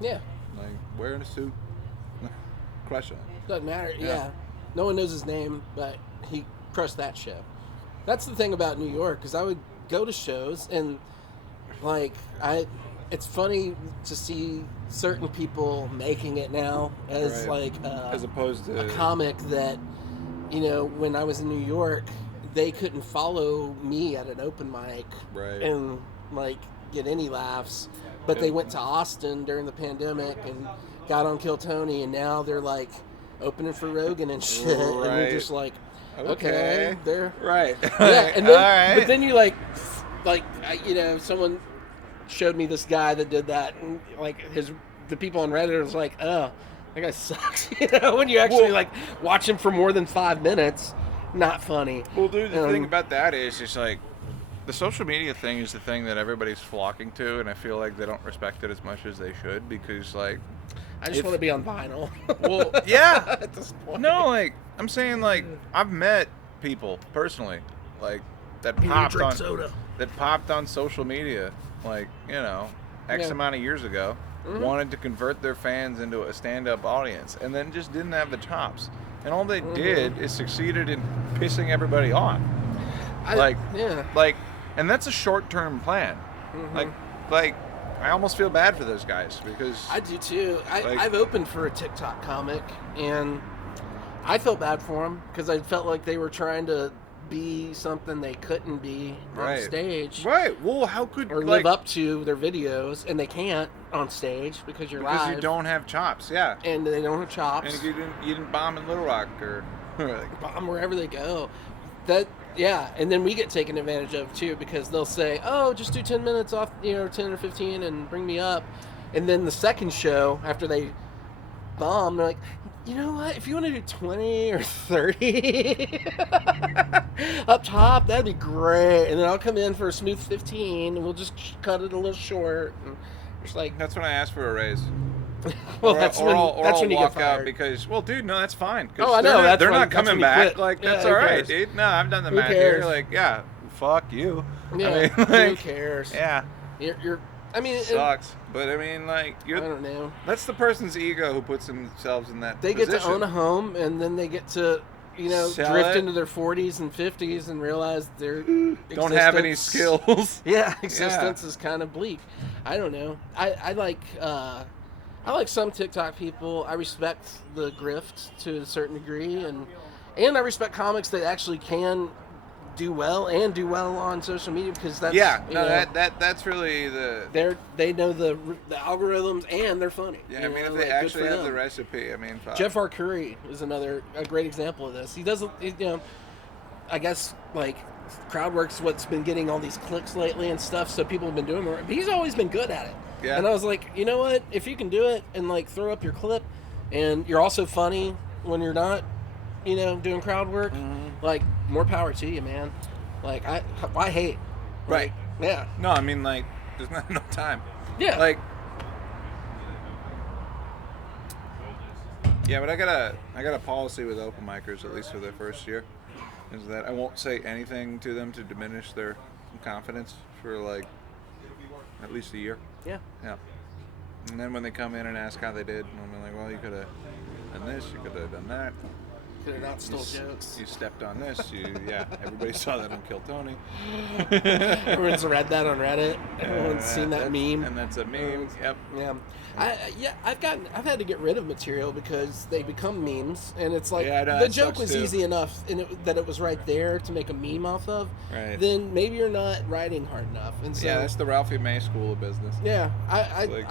Yeah. like wearing a suit, crushing it. Doesn't matter. Yeah. Yeah. No one knows his name, but he crushed that show. That's the thing about New York, because I would go to shows and like it's funny to see certain people making it now as Right. like As opposed to a comic that when I was in New York, they couldn't follow me at an open mic Right. and like get any laughs, but they went to Austin during the pandemic and got on Kill Tony, and now they're like opening for Rogan and shit, and you're Right. just like, okay, they're right. yeah, and then all right. but then you someone showed me this guy that did that, and like the people on Reddit was like, oh, that guy sucks. When you actually like watch him for more than 5 minutes, not funny. Well, dude, the thing about that is just like the social media thing is the thing that everybody's flocking to, and I feel like they don't respect it as much as they should, because like I just want to be on vinyl. well, yeah. At this point. No, like I'm saying, like I've met people personally, like that You popped drink on soda. that popped on social media, like X Yeah. amount of years ago, wanted to convert their fans into a stand-up audience, and then just didn't have the chops. And all they did is succeeded in pissing everybody off. And that's a short-term plan. Like I almost feel bad for those guys because I do too. Like- I've opened for a TikTok comic, and I felt bad for them because I felt like they were trying to be something they couldn't be Right. on stage. Right. Well, how could Or live up to their videos, and they can't on stage because you're because live. you don't have chops. Yeah. And they don't have chops. And you didn't bomb in Little Rock or like, Bomb wherever they go. Yeah, and then we get taken advantage of too because they'll say, "Oh, just do 10 minutes off, 10 or 15, and bring me up." And then the second show after they bomb, they're like, "You know what? If you want to do 20 or 30 up top, that'd be great." And then I'll come in for a smooth 15, and we'll just cut it a little short. And it's like, that's when I asked for a raise. well, Or that's I'll when you get walk out fired. because, well, dude, no, that's fine. 'Cause Oh, I know, They're not, that's they're when- not that's when coming you back. quit. Like, Yeah, that's who all right, cares? dude. No, I've done the Who math cares? here. Like, yeah, fuck you. Yeah, I mean, who like, cares? yeah, You're. I mean, sucks. But I mean, like, I don't know. that's the person's ego who puts themselves in that They get position. to own a home, and then they get to, Sell drift it. into their 40s and 50s and realize their Don't have any skills. Yeah, existence is kind of bleak. I don't know. I like some TikTok people. I respect the grift to a certain degree, and I respect comics that actually can do well on social media because that's that's really the. they know the algorithms and they're funny. Yeah, you I mean, know, if they like, good actually for have them. the recipe, I mean, fuck. Jeff R. Curry is a great example of this. He doesn't, I guess, like, Crowdwork's what's been getting all these clicks lately and stuff, so people have been doing more. But he's always been good at it. Yeah. And I was like, you know what? If you can do it and, like, throw up your clip, and you're also funny when you're not, doing crowd work, like, more power to you, man. Like, why hate? Right. Like, yeah. No, I mean, like, there's not enough time. Yeah. Like, yeah, but I got a policy with open micers, at least for their first year, is that I won't say anything to them to diminish their confidence for like at least a year. Yeah. Yeah. And then when they come in and ask how they did, I'm like, well, you could have done this, you could have done that. Could have not stole jokes. You stepped on this. Everybody saw that on Kill Tony. Everyone's read that on Reddit. Everyone's seen that meme. And that's a meme. Yep. Yeah. I've had to get rid of material because they become memes, and it's like Yeah, I know, the that joke sucks was too. easy enough, and that it was right there to make a meme off of. Right. Then maybe you're not writing hard enough, and so Yeah, that's the Ralphie May School of Business. yeah.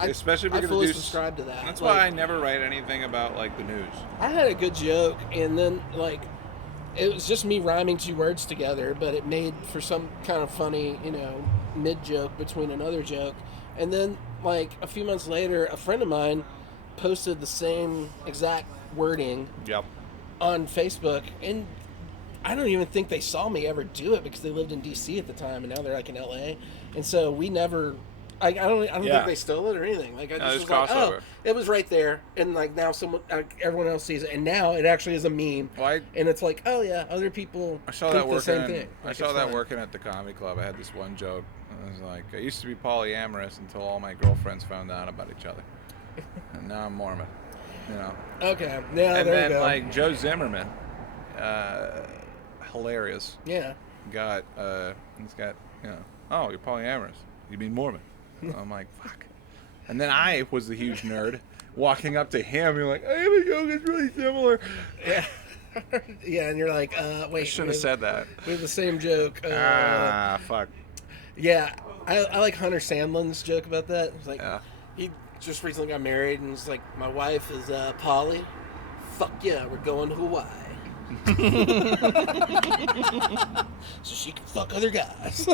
Especially if I you're fully gonna do. subscribe to that. That's Like, why I never write anything about like the news. I had a good joke, and then like it was just me rhyming two words together, but it made for some kind of funny, mid joke between another joke. And then like a few months later, a friend of mine posted the same exact wording Yep. on Facebook, and I don't even think they saw me ever do it because they lived in DC at the time, and now they're like in LA. And so we never. I don't Yeah. think they stole it or anything. Like I No, just there's was like, crossover. it was right there, and like now everyone else sees it, and now it actually is a meme, Well, and it's like, oh yeah, other people I saw think that the same working. thing. I Like, saw it's that fine. working at the comedy club. I had this one joke. I was like, I used to be polyamorous until all my girlfriends found out about each other, and now I'm Mormon. Okay, yeah, And there then you go. like Joe Zimmerman, hilarious. Yeah, He's got oh, you're polyamorous. You mean Mormon? I'm like, fuck. And then I was the huge nerd walking up to him. You're like, I have a joke that's really similar. yeah, yeah, and you're like, wait, I shouldn't have said that. We have the same joke. Fuck. Yeah, I like Hunter Sandlin's joke about that. It's like Yeah. he just recently got married, and he's like, my wife is poly. Fuck yeah, we're going to Hawaii. So she can fuck other guys.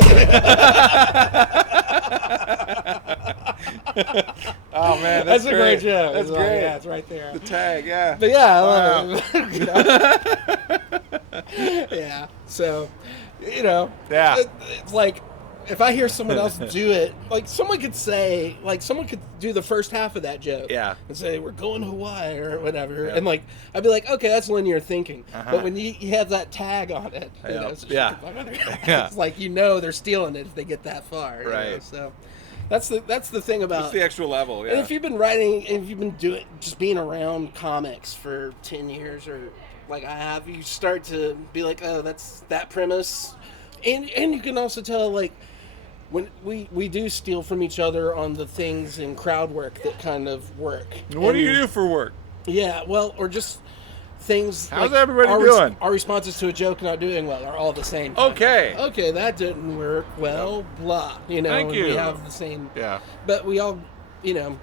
Oh man, That's a great joke. That's It's like, great. yeah, it's right there. The tag, yeah. But yeah, I Wow. love it. Yeah. So, Yeah. it's like if I hear someone else do it, like someone could do the first half of that joke. Yeah. And say, we're going to Hawaii or whatever. Yeah. And like, I'd be like, okay, that's linear thinking. Uh-huh. But when you have that tag on it, Yeah. so Yeah. she can fuck other guys, Yeah. it's like, they're stealing it if they get that far. Right. So that's the thing about. It's the extra level, yeah. And if you've been writing, if you've been being around comics for 10 years or like I have, you start to be like, oh, that's that premise. And you can also tell, like, when we do steal from each other on the things in crowd work that kind of work. What do And- you do for work? Yeah, well, or just things. How's like, everybody our doing? Our responses to a joke not doing well are all the same. Kind of, Okay. okay, that didn't work. Well, blah. You know, Thank and you. we have the same. Yeah. But we all, you know,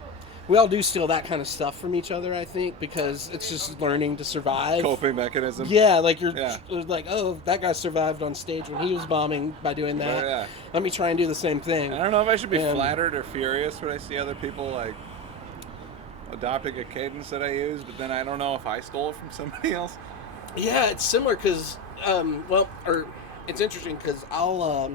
we all do steal that kind of stuff from each other, I think, because it's just learning to survive. Coping mechanism. Yeah, like you're Yeah. like, oh, that guy survived on stage when he was bombing by doing that. Yeah. Let me try and do the same thing. I don't know if I should be And- flattered or furious when I see other people like adopting a cadence that I use, but then I don't know if I stole it from somebody else. Yeah, it's similar because, it's interesting because I'll,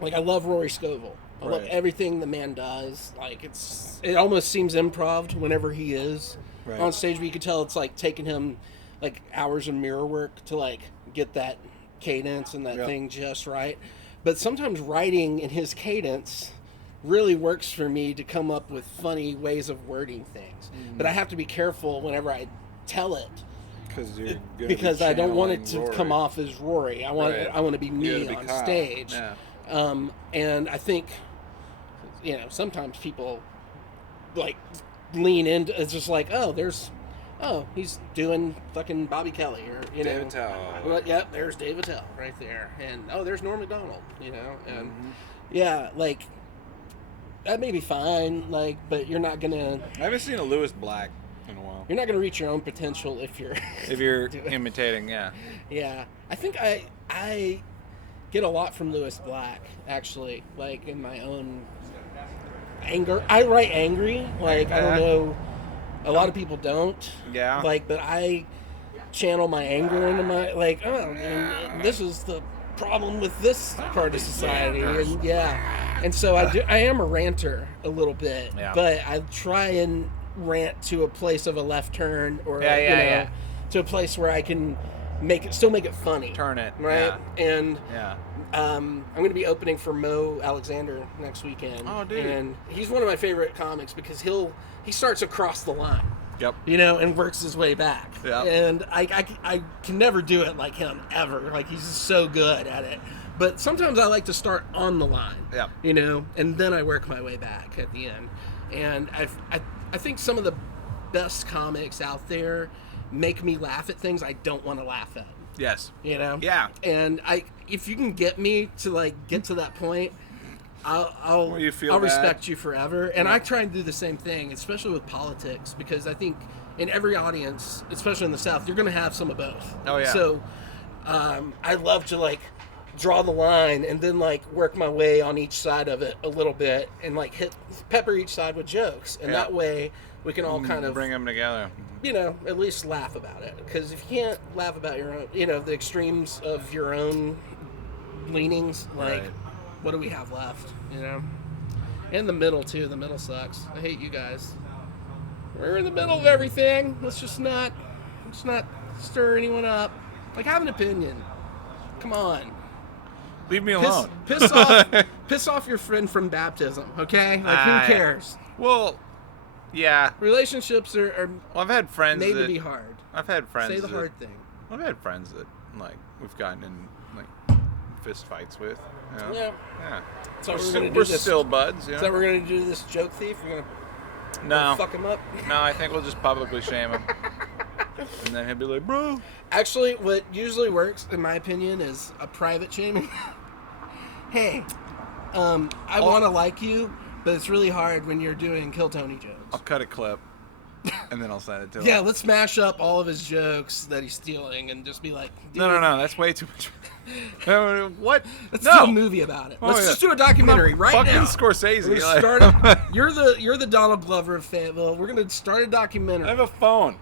like, I love Rory Scovel. I love Right. everything the man does. Like, it almost seems improv whenever he is Right. on stage, but you can tell it's, like, taking him, like, hours of mirror work to, like, get that cadence and that Yeah. thing just right. But sometimes writing in his cadence really works for me to come up with funny ways of wording things. But I have to be careful whenever I tell it because I don't want it to come off as Rory. I want to be me on stage. Yeah. And I think, you know, sometimes people like lean into it's just like, he's doing fucking Bobby Kelly or David Tell. Well, yep, there's David Tell right there, and there's Norm Macdonald, you know, and yeah, like that may be fine, like, but you're not gonna. I haven't seen a Lewis Black in a while. You're not gonna reach your own potential if you're. If you're imitating, yeah. Yeah, I think I get a lot from Lewis Black actually, like in my own anger. I write angry, like I don't know. A lot of people don't. Yeah. Like, but I channel my anger into my like. Oh, and this is the problem with this part of society, and and so I am a ranter a little bit, but I try and rant to a place of a left turn or to a place where I can still make it funny. Turn it. Right. Yeah. And Yeah. I'm going to be opening for Mo Alexander next weekend. Oh, dude. And he's one of my favorite comics because he starts across the line. Yep. You know, and works his way back. Yeah. And I can never do it like him ever. Like he's just so good at it. But sometimes I like to start on the line. Yeah. You know, and then I work my way back at the end. And I think some of the best comics out there make me laugh at things I don't want to laugh at. Yes. You know? Yeah. And if you can get me to like get to that point, I'll you feel I'll bad. respect you forever. And I try and do the same thing, especially with politics, because I think in every audience, especially in the South, you're going to have some of both. Oh, yeah. So I love to like draw the line and then like work my way on each side of it a little bit and like pepper each side with jokes, and that way we can all kind of bring them together. You know, at least laugh about it. Because if you can't laugh about your own, you know, the extremes of your own leanings, like, what do we have left, you know? And the middle, too. The middle sucks. I hate you guys. We're in the middle of everything. Let's not stir anyone up. Like, have an opinion. Come on. Leave me alone. Piss off your friend from baptism, okay? Like, who cares? Well, yeah. Relationships are Well, I've had friends made that to be hard. I've had friends. Say the hard thing. I've had friends that like we've gotten in like fist fights with. You know? Yeah. Yeah. So We're still buds. You know? Is that we're gonna do this joke thief? We're gonna fuck him up? No, I think we'll just publicly shame him, and then he'll be like, "Bro." Actually, what usually works, in my opinion, is a private shaming. Hey, I want to like you, but it's really hard when you're doing Kill Tony jokes. I'll cut a clip, and then I'll send it to him. Yeah, let's mash up all of his jokes that he's stealing and just be like, dude, No, that's way too much. What? Let's No. do a movie about it. Let's just do a documentary right fucking now. Scorsese. We're gonna start you're the Donald Glover of Fayetteville. We're gonna start a documentary I have a phone.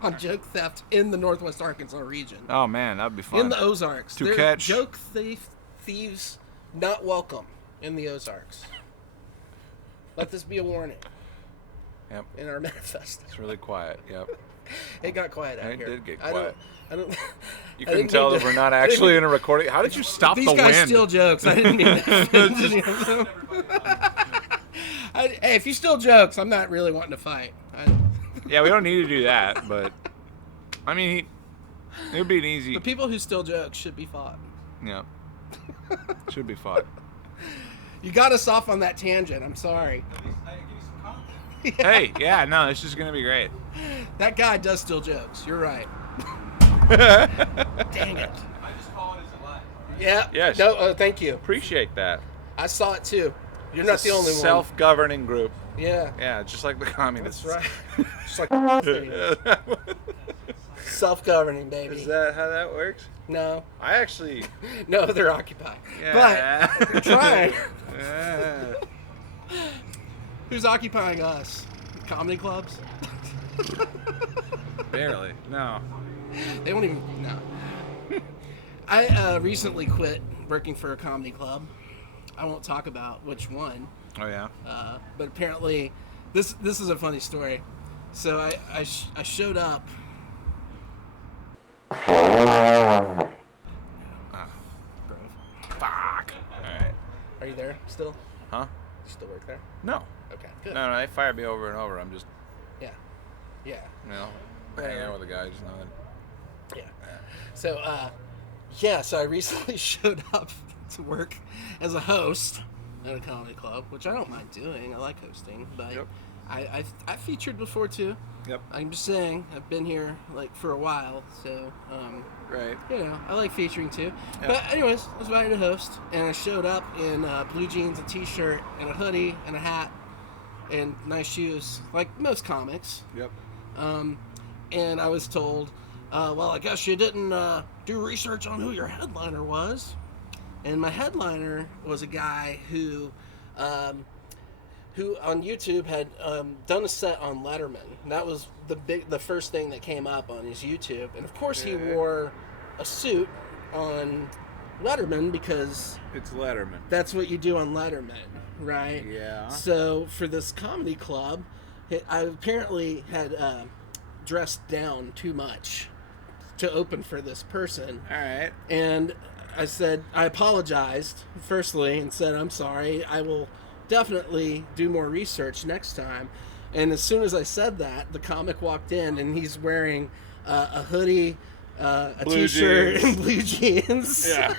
on joke theft in the Northwest Arkansas region. Oh man, that'd be fun. In the Ozarks. To They're catch joke thieves not welcome in the Ozarks. Let this be a warning. Yep. In our manifest. It's really quiet. Yep. It got quiet out It here. did get quiet. I don't. You I couldn't didn't tell mean that to- we're not actually in a recording. How did you stop These the guys wind? steal jokes. I didn't mean that. Hey, if you steal jokes, I'm not really wanting to fight. Yeah, we don't need to do that, but I mean, it would be an easy. The people who steal jokes should be fought. Yeah. Should be fought. You got us off on that tangent. I'm sorry. Hey, yeah, no, this is gonna be great. That guy does steal jokes. You're right. Dang it. I just call it as a lie. Yeah. Yes. No, thank you. Appreciate that. I saw it too. You're not the only one. Self-governing group. Yeah. Yeah, just like the communists. That's right. Just like self-governing, baby. Is that how that works? No. I actually. No, they're occupied. Yeah. But they're trying. Yeah. Who's occupying us? Comedy clubs? Barely. No. They won't even. No. I recently quit working for a comedy club. I won't talk about which one. Oh yeah. But apparently, this is a funny story. So I showed up. Fuck. All right. Are you there still? Huh? You still work there? No. Okay, good. No, they fired me over and over. I'm just, Yeah. Yeah. you know, hanging out with the guys. Yeah. So, so I recently showed up to work as a host at a comedy club, which I don't mind doing. I like hosting, but Yep. I've featured before too. Yep. I'm just saying, I've been here like for a while, so Right. you know, I like featuring too. Yeah. But anyways, I was invited to host, and I showed up in blue jeans, a t-shirt, and a hoodie, and a hat, and nice shoes, like most comics. Yep. And I was told, well, I guess you didn't do research on who your headliner was. And my headliner was a guy who on YouTube had done a set on Letterman. And that was the first thing that came up on his YouTube. And of course he wore a suit on Letterman because It's Letterman. that's what you do on Letterman, right? Yeah. So for this comedy club, I apparently had dressed down too much to open for this person. All right. And I apologized, firstly, and said, I'm sorry, I will definitely do more research next time. And as soon as I said that, the comic walked in, and he's wearing a hoodie, a Blue t-shirt, jeans. and blue jeans. Yeah.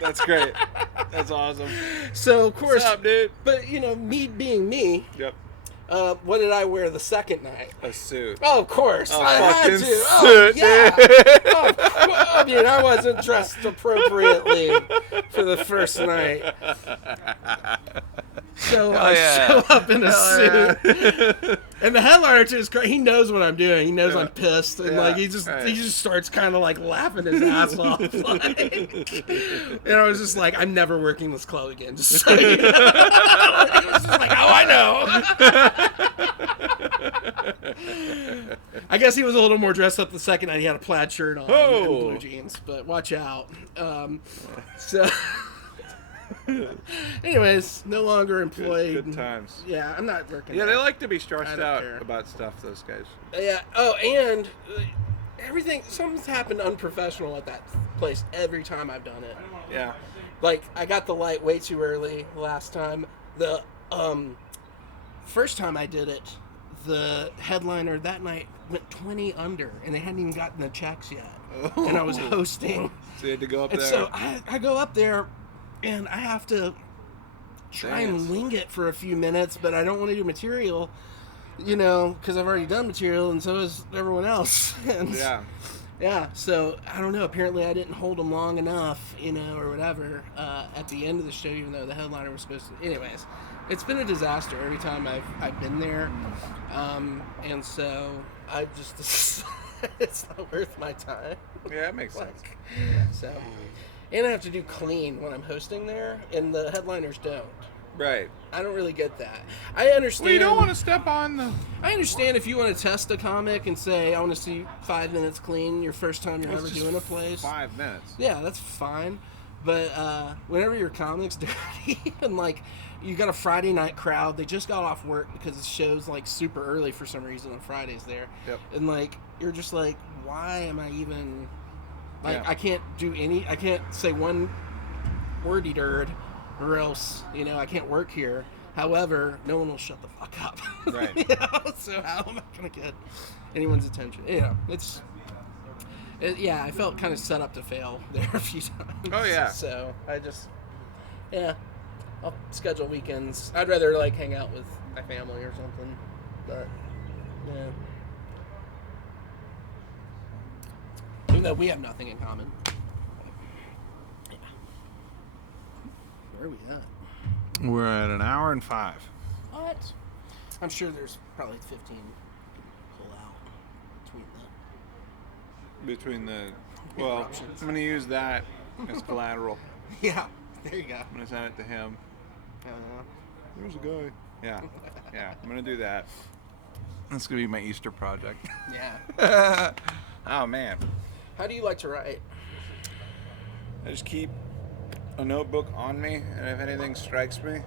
That's great. That's awesome. So, of course, What's up, dude? but, you know, me being me, Yep. what did I wear the second night? A suit. Oh, of course. A I had fucking to. suit, Oh, yeah. dude. I mean, I wasn't dressed appropriately for the first night. So I show up in a suit. And the headliner too is great. He knows what I'm doing. He knows I'm pissed, and like he just starts kind of like laughing his ass off. Like, and I was just like, I'm never working this club again. Just so you know. He was just like, oh, I know. I guess he was a little more dressed up the second night. He had a plaid shirt on and blue jeans, but watch out. So. Anyways, no longer employed. Good times. Yeah, I'm not working. Yeah, there. they like to be stressed don't out care. about stuff, those guys. Yeah. Oh, and something's happened unprofessional at that place every time I've done it. Yeah. Like, I got the light way too early last time. The first time I did it, the headliner that night went 20 under, and they hadn't even gotten the checks yet. And I was hosting. So you had to go up And there. so I go up there, and I have to try and Dance. wing it for a few minutes, but I don't want to do material, you know, because I've already done material, and so has everyone else. And yeah, so I don't know. Apparently, I didn't hold them long enough, you know, or whatever, at the end of the show, even though the headliner was supposed to. Anyways, it's been a disaster every time I've been there, and so I just it's not worth my time. Yeah, that makes sense. So, and I have to do clean when I'm hosting there, and the headliners don't. Right. I don't really get that. I understand. Well, you don't want to step on the... I understand if you want to test a comic and say, I want to see 5 minutes clean your first time you're It's ever just doing a place. 5 minutes. Yeah, that's fine. But whenever your comic's dirty and like you got a Friday night crowd, they just got off work because the show's like super early for some reason on Fridays there. Yep. And like you're just like, why am I even like Yeah. I can't say one wordy dirt or else, you know, I can't work here. However, no one will shut the fuck up. Right. You know? So how am I gonna get anyone's attention? You know, yeah, I felt kind of set up to fail there a few times. Oh, yeah. So I'll schedule weekends. I'd rather like hang out with my family or something. But yeah. Even though we have nothing in common. Yeah. Where are we at? We're at an hour and 5. What? I'm sure there's probably 15 pull out between Between the... Well, Interruptions. I'm going to use that as collateral. Yeah, there you go. I'm going to send it to him. Uh, There's a guy. Yeah. Yeah, I'm going to do that. That's going to be my Easter project. yeah. Oh, man. How do you like to write? I just keep a notebook on me, and if anything strikes me,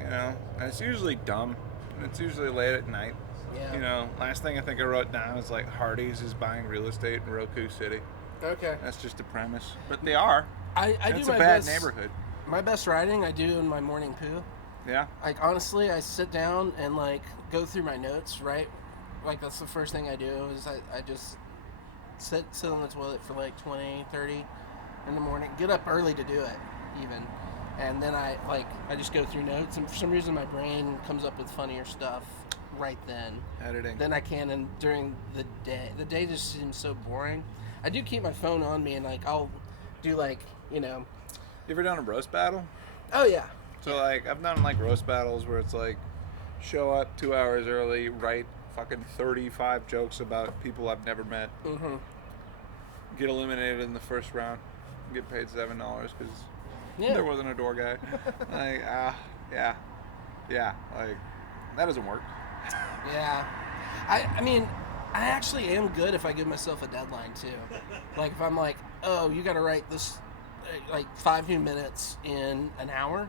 and it's usually dumb, and it's usually late at night. Yeah. Last thing I think I wrote down is like Hardee's is buying real estate in Roku City. Okay. That's just a premise, but they are. I do It's my a bad best, neighborhood. My best writing I do in my morning poo. Yeah. Like, honestly, I sit down and, like, go through my notes, right? Like, that's the first thing I do is I just sit on the toilet for, like, 20, 30 in the morning. Get up early to do it, even. And then I just go through notes, and for some reason my brain comes up with funnier stuff right then. Editing. Than I can and during the day. The day just seems so boring. I do keep my phone on me, and, like, I'll do, like, You ever done a roast battle? oh, yeah. So, like, I've done, like, roast battles where it's, like, show up 2 hours early, write fucking 35 jokes about people I've never met, Mm-hmm. get eliminated in the first round, get paid $7 because Yeah. there wasn't a door guy. Like, yeah, like, that doesn't work. Yeah. I mean, I actually am good if I give myself a deadline, too. Like, if I'm like, oh, you got to write this, like, 5 new minutes in an hour,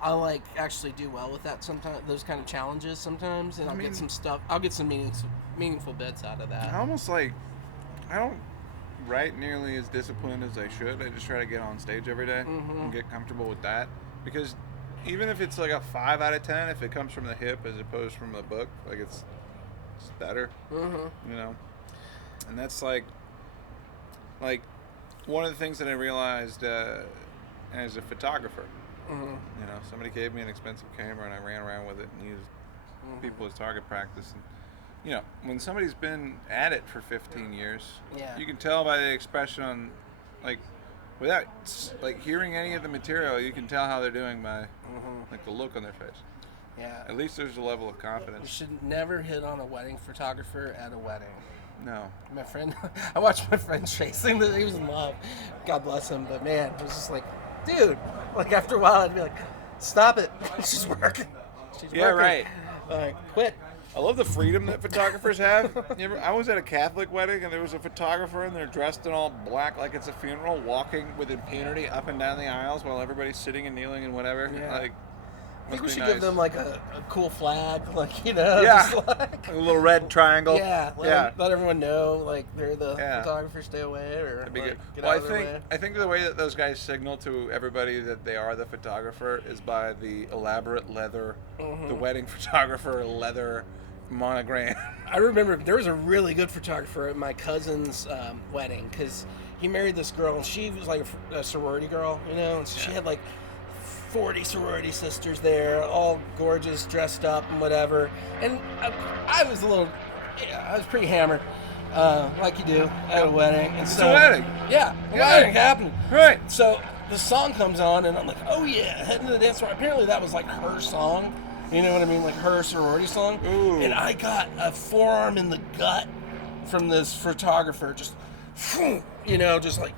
I'll, like, actually do well with that sometimes, those kind of challenges sometimes, and I'll get some stuff, I'll get some meaningful bits out of that. I almost, like, I don't write nearly as disciplined as I should. I just try to get on stage every day and get comfortable with that. Because even if it's, like, a 5 out of 10, if it comes from the hip as opposed from the book, like, it's better, And that's, like, one of the things that I realized as a photographer. Somebody gave me an expensive camera and I ran around with it and used people as target practice. And, when somebody's been at it for 15 years, you can tell by the expression on, like, without, like, hearing any of the material, you can tell how they're doing by, like, the look on their face. Yeah. At least there's a level of You confidence. should never hit on a wedding photographer at a wedding. No. My friend, I watched my friend chasing that. He was in love. God bless him. But man, it was just like, dude, like after a while, I'd be like, stop it. She's working. She's Yeah, working. right. Like, quit. I love the freedom that photographers have. I was at a Catholic wedding and there was a photographer and they're dressed in all black like it's a funeral, walking with impunity up and down the aisles while everybody's sitting and kneeling and whatever. Yeah. Like, I think we must should be give them nice. like a cool flag, like, Yeah. just like, A little red triangle. yeah, let everyone know, like, they're the Yeah. photographer, stay away, or That'd be like, good. get Well, out of their way. I think the way that those guys signal to everybody that they are the photographer is by the elaborate leather, the wedding photographer leather monogram. I remember there was a really good photographer at my cousin's wedding because he married this girl and she was like a sorority girl, and so she had like 40 sorority sisters there, all gorgeous, dressed up and whatever. And I was I was pretty hammered, like you do at a wedding. And It's so, a wedding. Yeah, a Yeah. wedding happening. Right. So the song comes on and I'm like, oh yeah, heading to the dance floor. Apparently that was like her song. You know what I mean? Like her sorority song. Ooh. And I got a forearm in the gut from this photographer. Just, just like,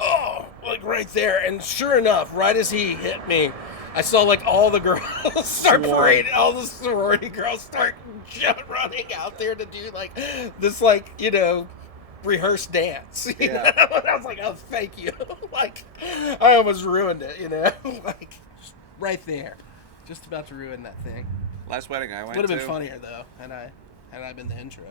oh, like right there. And sure enough, right as he hit me, I saw like all the girls start parading, all the sorority girls start running out there to do like this, like, rehearsed dance. You know? And I was like, oh, thank you. Like, I almost ruined it, like right there. Just about to ruin that thing. Last wedding I went to. Would have been funnier though, had I been the intro.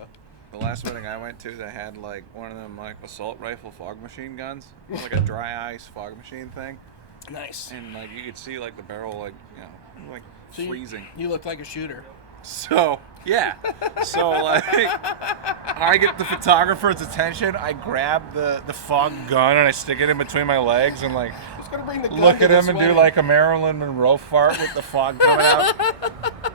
The last wedding I went to, they had like one of them like assault rifle fog machine guns, like a dry ice fog machine thing, Nice. and like you could see like the barrel like So freezing. You look like a shooter. So yeah, so like I get the photographer's attention. I grab the fog gun and I stick it in between my legs and like Who's gonna bring the gun look to at this him and wedding? do like a Marilyn Monroe fart with the fog coming out.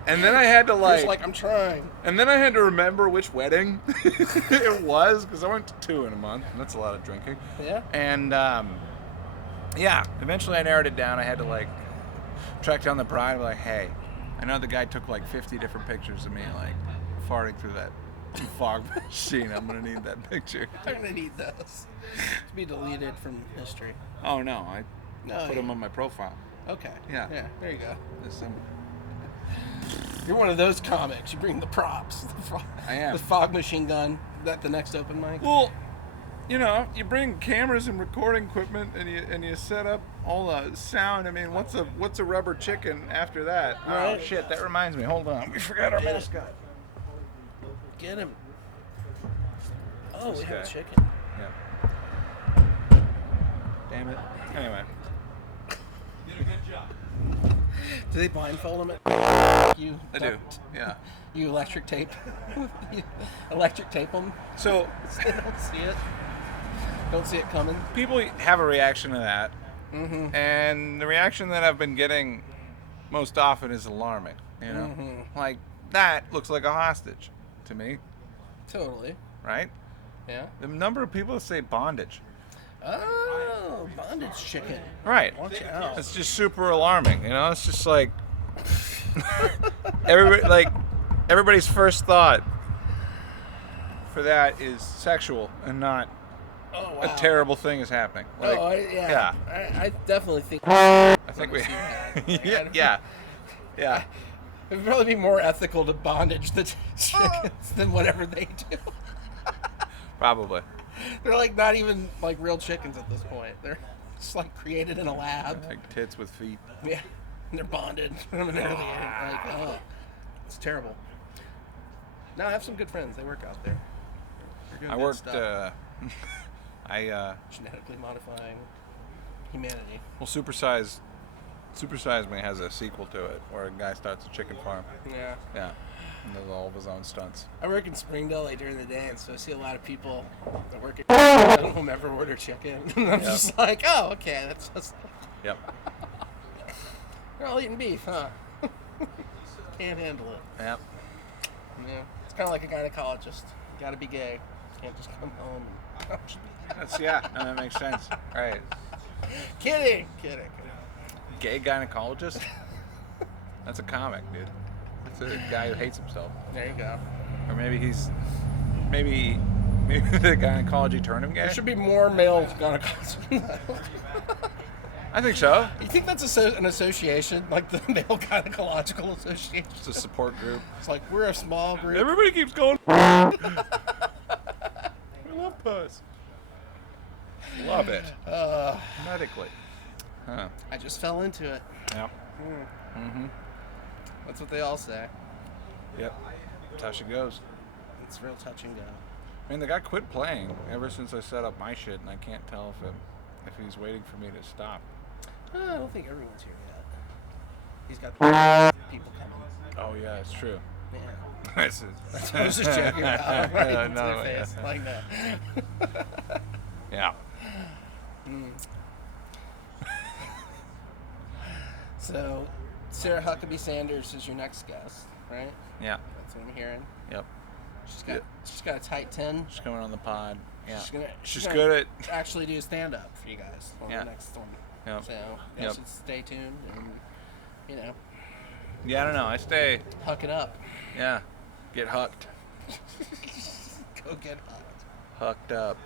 And then I had to Like, I'm trying. and then I had to remember which wedding it was, because I went to 2 in a month, and that's a lot of drinking. Yeah. And eventually I narrowed it down. I had to like track down the bride and be like, hey, I know the guy took like 50 different pictures of me like farting through that fog machine. I'm gonna need that picture. I'm gonna need those to be deleted from history. Oh no, I No, put them on my profile. Okay. Yeah. Yeah. There you go. There's some- You're one of those comics. You bring the props. I am. The fog machine gun. Is that the next open mic? Well, you know, you bring cameras and recording equipment, and you set up all the sound. I mean, what's a rubber chicken after that? Oh Right. shit! That reminds me. Hold on, we forgot our mascot. Get him. Oh, we have a guy. chicken. Yeah. Damn it. Anyway. Do they blindfold him at you? I do. Yeah. You electric tape? You electric tape them? So So they don't see it. Don't see it coming. people have a reaction to that, Mm-hmm. and the reaction that I've been getting most often is alarming. You know, Mm-hmm. like that looks like a hostage to me, Totally. right? Yeah. The number of people that say bondage, Oh, bondage chicken. right? Watch out. It's just super alarming. You know, it's just like everybody's first thought for that is sexual and not Oh, wow. a terrible thing is happening. Like, Yeah. I definitely think. I think we. Yeah. yeah. It'd probably be more ethical to bondage the chickens than whatever they do. Probably. They're like not even like real chickens at this point. They're just like created in a lab. Like tits with feet. Yeah, and they're bonded from an early age. Like, oh, it's terrible. No, I have some good friends. They work out there. They're doing I good worked. stuff. Genetically modifying humanity. Well, Super Size Me has a sequel to it where a guy starts a chicken farm. Yeah. Yeah. And does all of his own stunts. I work in Springdale like, during the day, and so I see a lot of people that work at none of them ever order chicken. And I'm just like, oh, okay, that's just Yep. they're all eating beef, huh? Can't handle it. Yep. Yeah, it's kind of like a gynecologist. You gotta be gay. Can't just come home. And... No, that makes sense. Right. Kidding. Gay gynecologist? That's a comic, dude. That's a guy who hates himself. There you go. Or maybe the gynecology turned him gay. There should be more male gynecologists. I think so. You think that's an association, like the Male Gynecological Association? It's a support group. It's like we're a small group. Everybody keeps going. I love puss. Love it. Medically. Huh. I just fell into it. Yep. Mm-hmm. That's what they all say. Yep. That's how she goes. It's real touch and go. I mean, the guy quit playing ever since I set up my shit, and I can't tell if he's waiting for me to stop. I don't think everyone's here yet. He's got the people coming. Oh yeah, it's true. Yeah. This is- I was just joking about right Yeah, into no, their face yeah. like that. Yeah. So, Sarah Huckabee Sanders is your next guest, right? Yeah. That's what I'm hearing. Yep. She's got a tight 10. She's coming on the pod. Yeah. She's She's gonna good at. actually do stand up for you guys on Yeah. the next one. Yep. So, you Yep. should stay tuned and, Yeah, I don't know. I stay. huck it up. Yeah. Get hucked. Go get hucked. Hucked up.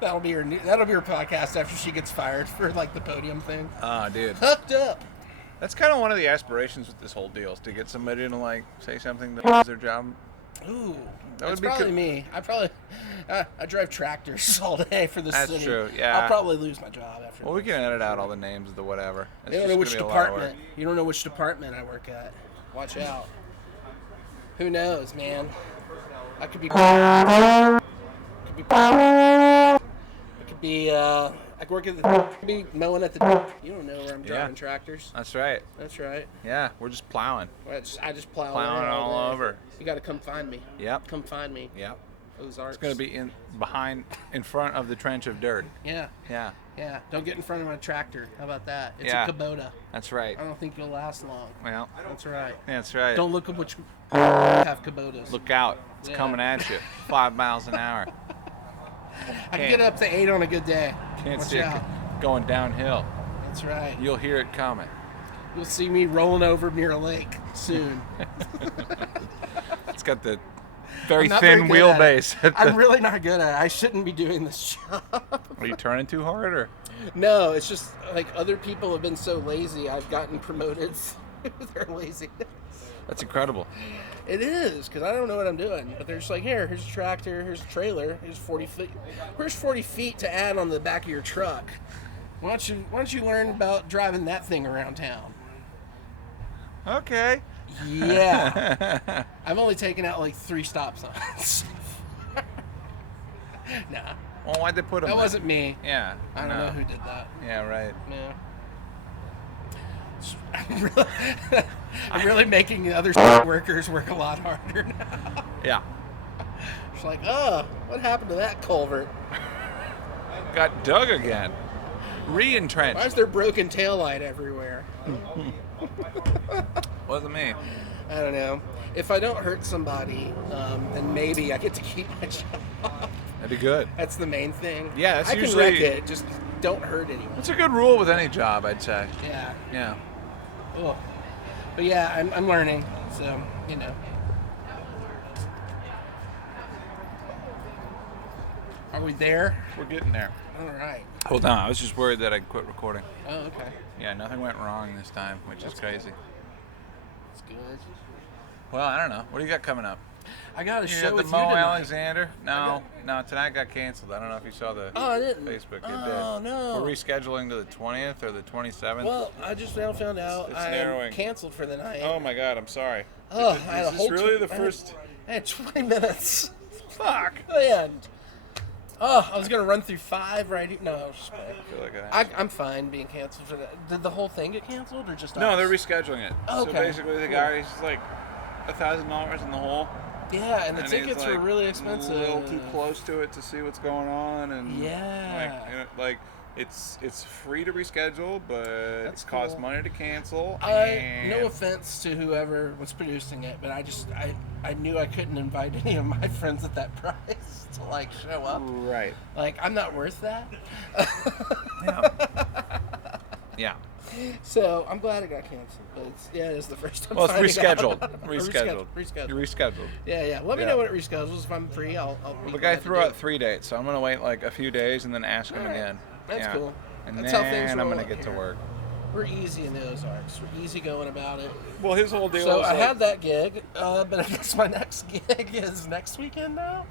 That'll be your podcast after she gets fired for like the podium thing. Ah, dude. Hooked up. That's kind of one of the aspirations with this whole deal is to get somebody to like say something that does their job. Ooh, That would it's be probably cool. me. I drive tractors all day for the That's city. true, yeah. I'll probably lose my job after. Well, we can edit out all the names of the whatever. It's You don't just know which gonna be a lot of department. You don't know which department I work at. Watch out. Who knows, man? I could be. I could work at the. Could be mowing at the. You don't know where I'm driving tractors. That's right. That's right. Yeah, we're just plowing. I just plow Plowing around all day. over. You got to come find me. Yep. Come find me. Yep. Ozarks. It's gonna be in front of the trench of dirt. Yeah. Yeah. Yeah, don't get in front of my tractor. How about that? It's Yeah. a Kubota. That's right. I don't think you'll last long. Well, That's right. that's right. Don't look at which have Kubotas. Look out. It's Yeah. coming at you. 5 miles an hour. I can get up to 8 on a good day. Can't Watch see it out. going downhill. That's right. You'll hear it coming. You'll see me rolling over near a lake soon. It's got the very I'm not thin very good at it. wheelbase. I'm really not good at it. I shouldn't be doing this job. Are you turning too hard, or? No, it's just like other people have been so lazy, I've gotten promoted through their laziness. That's incredible. It is, because I don't know what I'm doing. But they're just like, here's a tractor, here's a trailer, here's 40 feet. Where's 40 feet to add on the back of your truck? Why don't you learn about driving that thing around town? Okay. Yeah. I've only taken out like 3 stop signs. Nah, Well, why'd they put them that there? wasn't me. Yeah. I don't know who did that. Yeah, right. Yeah. I'm really making the other workers work a lot harder now. Yeah. It's like, oh, what happened to that culvert? Got dug again. Why is Re-entrenched. there broken taillight everywhere? Wasn't me. I don't know. If I don't hurt somebody, then maybe I get to keep my job. That'd be good. That's the main thing. Yeah, that's I can usually- wreck it, just don't hurt anyone. It's a good rule with any job, I'd say. Yeah. Yeah. Ugh. But yeah, I'm learning, so, you know. Are we there? We're getting there. All right. Hold on. I was just worried that I'd quit recording. Oh, okay. Yeah, nothing went wrong this time, which is crazy. That's good. Well, I don't know. What do you got coming up? I got a You show got the with Mo you tonight. Alexander? No, tonight got canceled. I don't know if you saw the Oh, I didn't. Facebook. It Oh, did. no. We're rescheduling to the 20th or the 27th. Well, I just now found out It's I narrowing. canceled for the night. Oh my God, I'm sorry. Oh, Is I had a this whole really tw- the first? I had 20 minutes. Fuck. And I was gonna run through 5 right here. No, I was just playing. I feel like I'm fine being canceled for that. Did the whole thing get canceled or just No, us? they're rescheduling it. Oh, So okay. basically, the guy is like $1,000 in the hole. Yeah, and the and tickets he's, were like, really expensive. A little too close to it to see what's going on, and Yeah. like it's free to reschedule, but That's it costs cool. money to cancel. No and offense to whoever was producing it, but I knew I couldn't invite any of my friends at that price to like show up. Right. Like, I'm not worth that. Yeah. So I'm glad it got canceled, but it's the first time. Well, it's finding rescheduled. out. Rescheduled. Rescheduled. You rescheduled. Yeah. Let me Yeah. know when it reschedules. If I'm free, I'll be The glad guy to threw do out it. 3 dates, so I'm gonna wait like a few days and then ask him All right. again. That's Yeah. cool. And That's then how things I'm roll gonna up get to here. work. We're easy in the Ozarks. We're easy going about it. Well, his whole deal So is I like, had that gig, but I guess my next gig is next weekend now.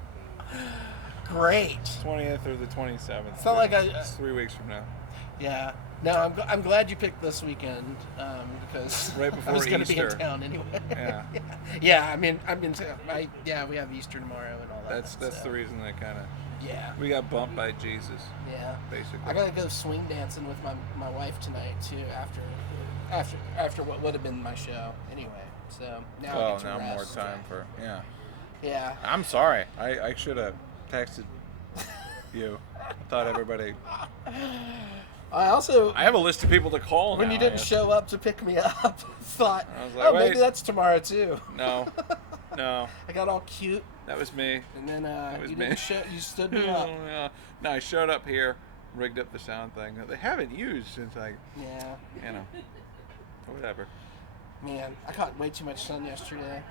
Great. 20th or the 27th. It's not like It's 3 weeks from now. Yeah. No, I'm glad you picked this weekend because Right I before was going to be in Easter. town anyway. Yeah. Yeah. I'm in town. We have Easter tomorrow and all that. That's so, the reason that kind of Yeah. we got bumped by Jesus, Yeah. basically. I gotta go swing dancing with my wife tonight too. After what would have been my show anyway. So now I Oh, get to now more rest. time for Yeah. I'm sorry. I should have texted you. I thought everybody. I also, I have a list of people to call. when now, you I didn't guess. show up to pick me up, thought, I was like, oh, wait. maybe that's tomorrow too. No, I got all cute, that was me. and then was you me. didn't show. You stood me up. No, I showed up here, rigged up the sound thing that they haven't used since Yeah, whatever. man, I caught way too much sun yesterday.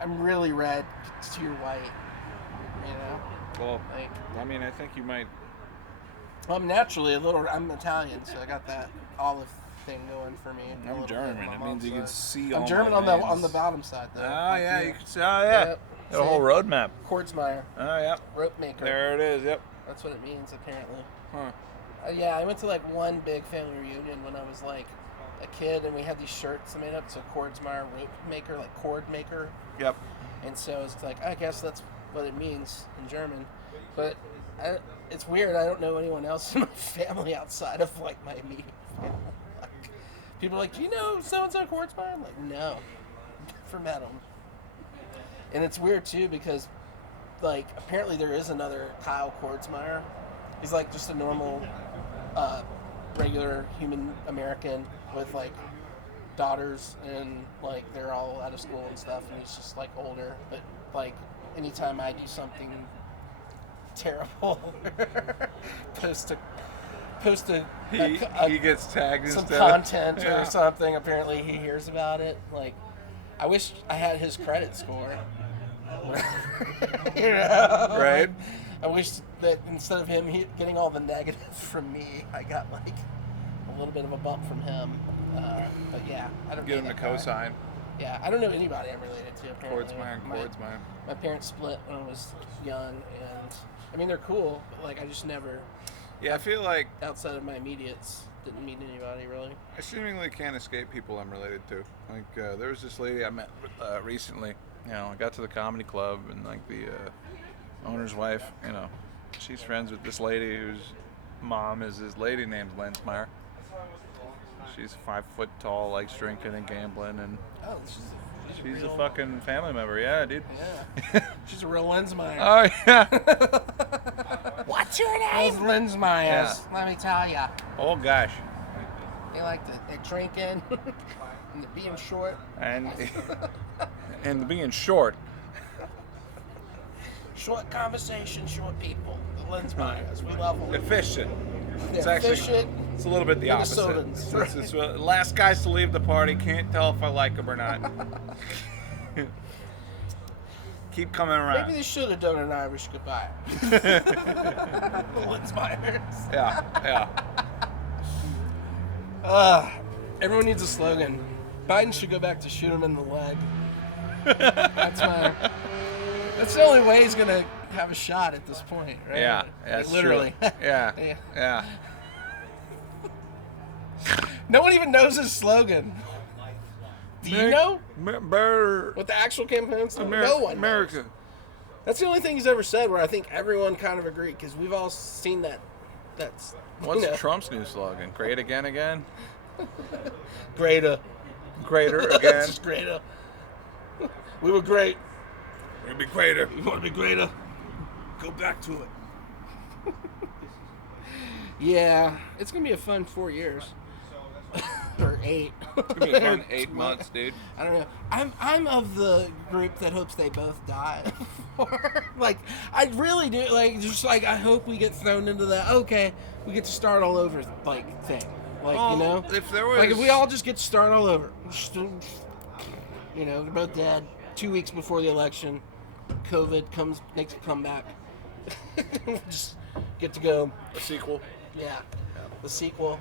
I'm really red to your white. You know, Well, like I mean, I think you might. I'm naturally a little. I'm Italian, so I got that olive thing going for me. a I'm little bit German. on It my means you can mom's see. side. all I'm German my on the veins. bottom side though. Oh like yeah, you. you can see. Oh yeah, Yep. got a whole See? road map. Kordsmeier, Oh yeah, rope maker. there it is. Yep. That's what it means apparently. Huh. Yeah, I went to like one big family reunion when I was like a kid, and we had these shirts made up. So Kordsmeier rope maker, like cord maker, Yep. and so it's like I guess that's what it means in German. But it's weird. I don't know anyone else in my family outside of like my immediate family. Like, people are like, do you know so and so Kordsmeier? I'm like, no, never met him. And it's weird too because like apparently there is another Kyle Kordsmeier. He's like just a normal regular human American with like daughters, and like they're all out of school and stuff, and he's just like older. But like anytime I do something terrible, post a He gets tagged some instead of- content Yeah. or something. Apparently he hears about it. Like, I wish I had his credit score. You know? Right. I wish that instead of him getting all the negative from me, I got like a little bit of a bump from him. But yeah, I don't Get know him to that guy. co-sign. Yeah, I don't know anybody I'm related to. Apparently. Kordsmeier. My parents split when I was young, and I mean they're cool, but like I just never, Yeah, I feel like outside of my immediates, didn't meet anybody really. I seemingly can't escape people I'm related to. Like, there was this lady I met recently. You know, I got to the comedy club, and like the owner's wife, you know, she's friends with this lady whose mom is this lady named Lensmeyer. She's 5 foot tall, likes drinking and gambling, and Oh, she's a fucking family member. Yeah, dude. Yeah, she's a real Lensmeyer. Oh yeah. What's your name? Those Lensmeyers. Yeah. Let me tell ya. Oh gosh. They like they're drinking and they're being short. And being short. Short conversation, short people. The Lensmeyers, we love them. Efficient. It's They're actually efficient. it's a little bit the opposite. Minnesotans. It's last guys to leave the party. Can't tell if I like them or not. Keep coming around. Maybe they should have done an Irish goodbye. The Lensmeyers. Yeah. Everyone needs a slogan. Biden should go back to shoot him in the leg. That's the only way he's gonna have a shot at this point, right? Yeah, Like, that's literally. true. Yeah. Yeah. Yeah. No one even knows his slogan. Do you know what the actual campaign slogan? No one knows. America. That's the only thing he's ever said where I think everyone kind of agreed, because we've all seen that. That's What's you know, Trump's new slogan? Great again, again. greater. Greater again. Just greater. We were great. We're gonna be greater. You want to be greater? Go back to it. Yeah, it's gonna be a fun 4 years. Or 8. It's gonna be a fun 8 months, dude. I don't know. I'm of the group that hopes they both die. Like, I really do. Like, just like I hope we get thrown into that. Okay, we get to start all over like thing. Like, Well, you know, if there was like if we all just get to start all over. You know, we're both dead 2 weeks before the election. COVID makes a comeback. Just get to go. a sequel, Yeah, the sequel,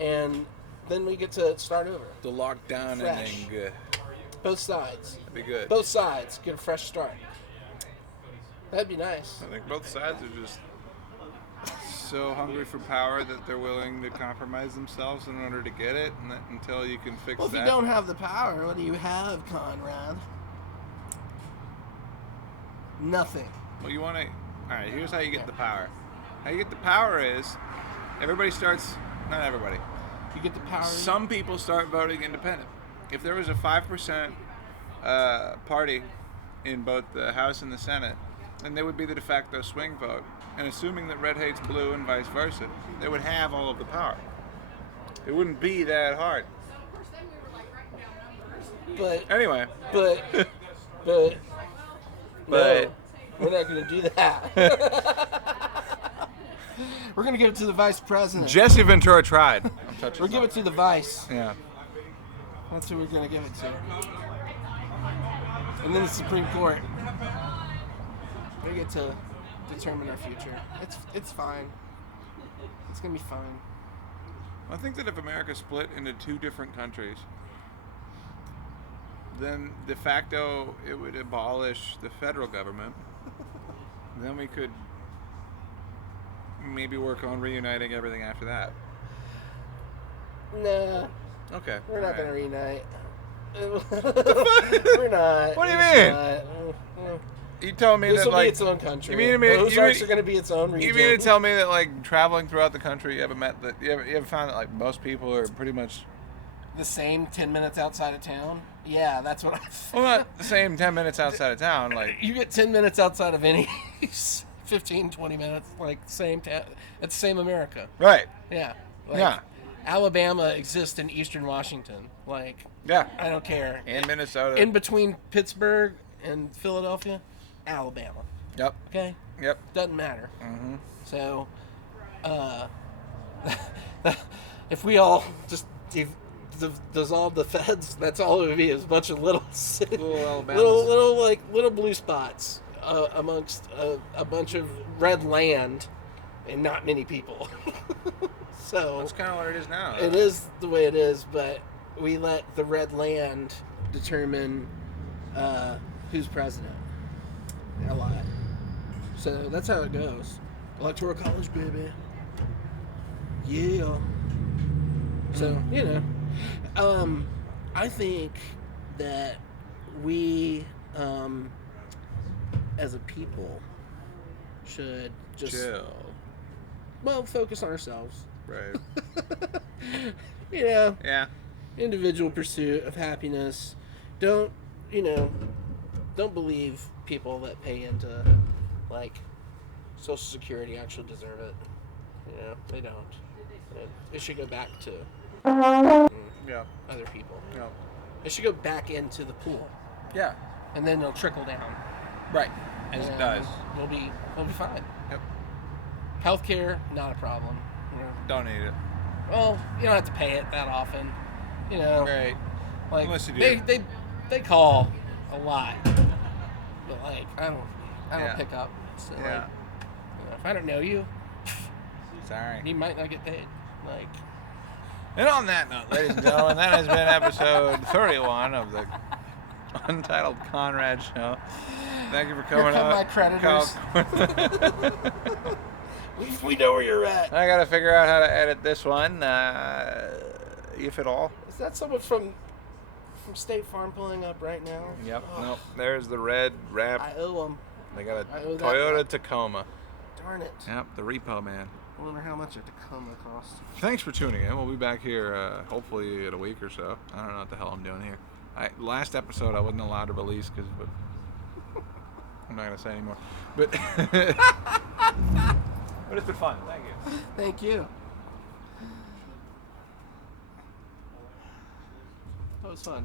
and then we get to start over. the lockdown Fresh. ending. Both sides. That'd be good. Both sides get a fresh start. That'd be nice. I think both sides are just so hungry for power that they're willing to compromise themselves in order to get it, and that, until you can fix Well, if that. you don't have the power, what do you have, Conrad? Nothing. Well, you want to. All right. Here's how you get the power. How you get the power is everybody starts. Not everybody. You get the power. Some people start voting independent. If there was a 5% party in both the House and the Senate, then they would be the de facto swing vote. And assuming that red hates blue and vice versa, they would have all of the power. It wouldn't be that hard. But Anyway, but But- no, we're not going to do that. We're going to give it to the vice president. Jesse Ventura tried. I'm touching. We'll give it to the vice. Yeah. That's who we're going to give it to. And then the Supreme Court. We get to determine our future. It's fine. It's going to be fine. I think that if America split into 2 different countries, then de facto it would abolish the federal government. Then we could maybe work on reuniting everything after that. Nah, Okay. we're not alright. going to reunite. We're not. What do you It's mean? not. You told me This that will be like its own country. You mean to me- The you Ozarks mean- are going to be its own region. you mean to tell me that like traveling throughout the country, you ever found that like most people are pretty much the same 10 minutes outside of town? Yeah, that's what I well not the same 10 minutes outside of town like You get 10 minutes outside of any 15, 20 minutes, like it's the same America. Right. Yeah. Like, Yeah. Alabama exists in Eastern Washington. Like, Yeah. I don't care. And Minnesota. In between Pittsburgh and Philadelphia, Alabama. Yep. Okay? Yep. Doesn't matter. Mm-hmm. So, if we all just dissolve the feds, that's all it would be, is a bunch of little little blue spots amongst a bunch of red land and not many people. So That's kind of what it is now. it is the way it is, but we let the red land determine who's president a lot. So that's how it goes. Electoral college, baby. Yeah. So, I think that we, as a people, should just Chill. focus on ourselves. Right. Yeah. Yeah. Individual pursuit of happiness. Don't believe people that pay into, like, Social Security actually deserve it. They don't. It should go back to Yeah. other people. Yeah. It should go back into the pool, Yeah. and then it'll trickle down. Right. As it And does. We'll be fine. Yep. Healthcare, not a problem. Don't need it. Well, you don't have to pay it that often. Right. Like Unless you do. they call a lot, but like I don't Yeah. pick up. So Yeah. like, if I don't know you, Sorry. you might not get paid. Like, And on that note, ladies and gentlemen, that has been episode 31 of the Untitled Conrad Show. Thank you for coming come out. my creditors. we know where you're at. I gotta figure out how to edit this one, if at all. Is that someone from State Farm pulling up right now? Yep. Oh, Nope. There's the red wrap. I owe them. They got a I owe that Toyota wrap. Tacoma. Darn it. Yep. The repo man. I wonder how much a Tacoma costs. Thanks for tuning in. We'll be back here hopefully in a week or so. I don't know what the hell I'm doing here. Last episode I wasn't allowed to release because I'm not gonna say anymore. But but it's been fun. Thank you. Thank you. That was fun.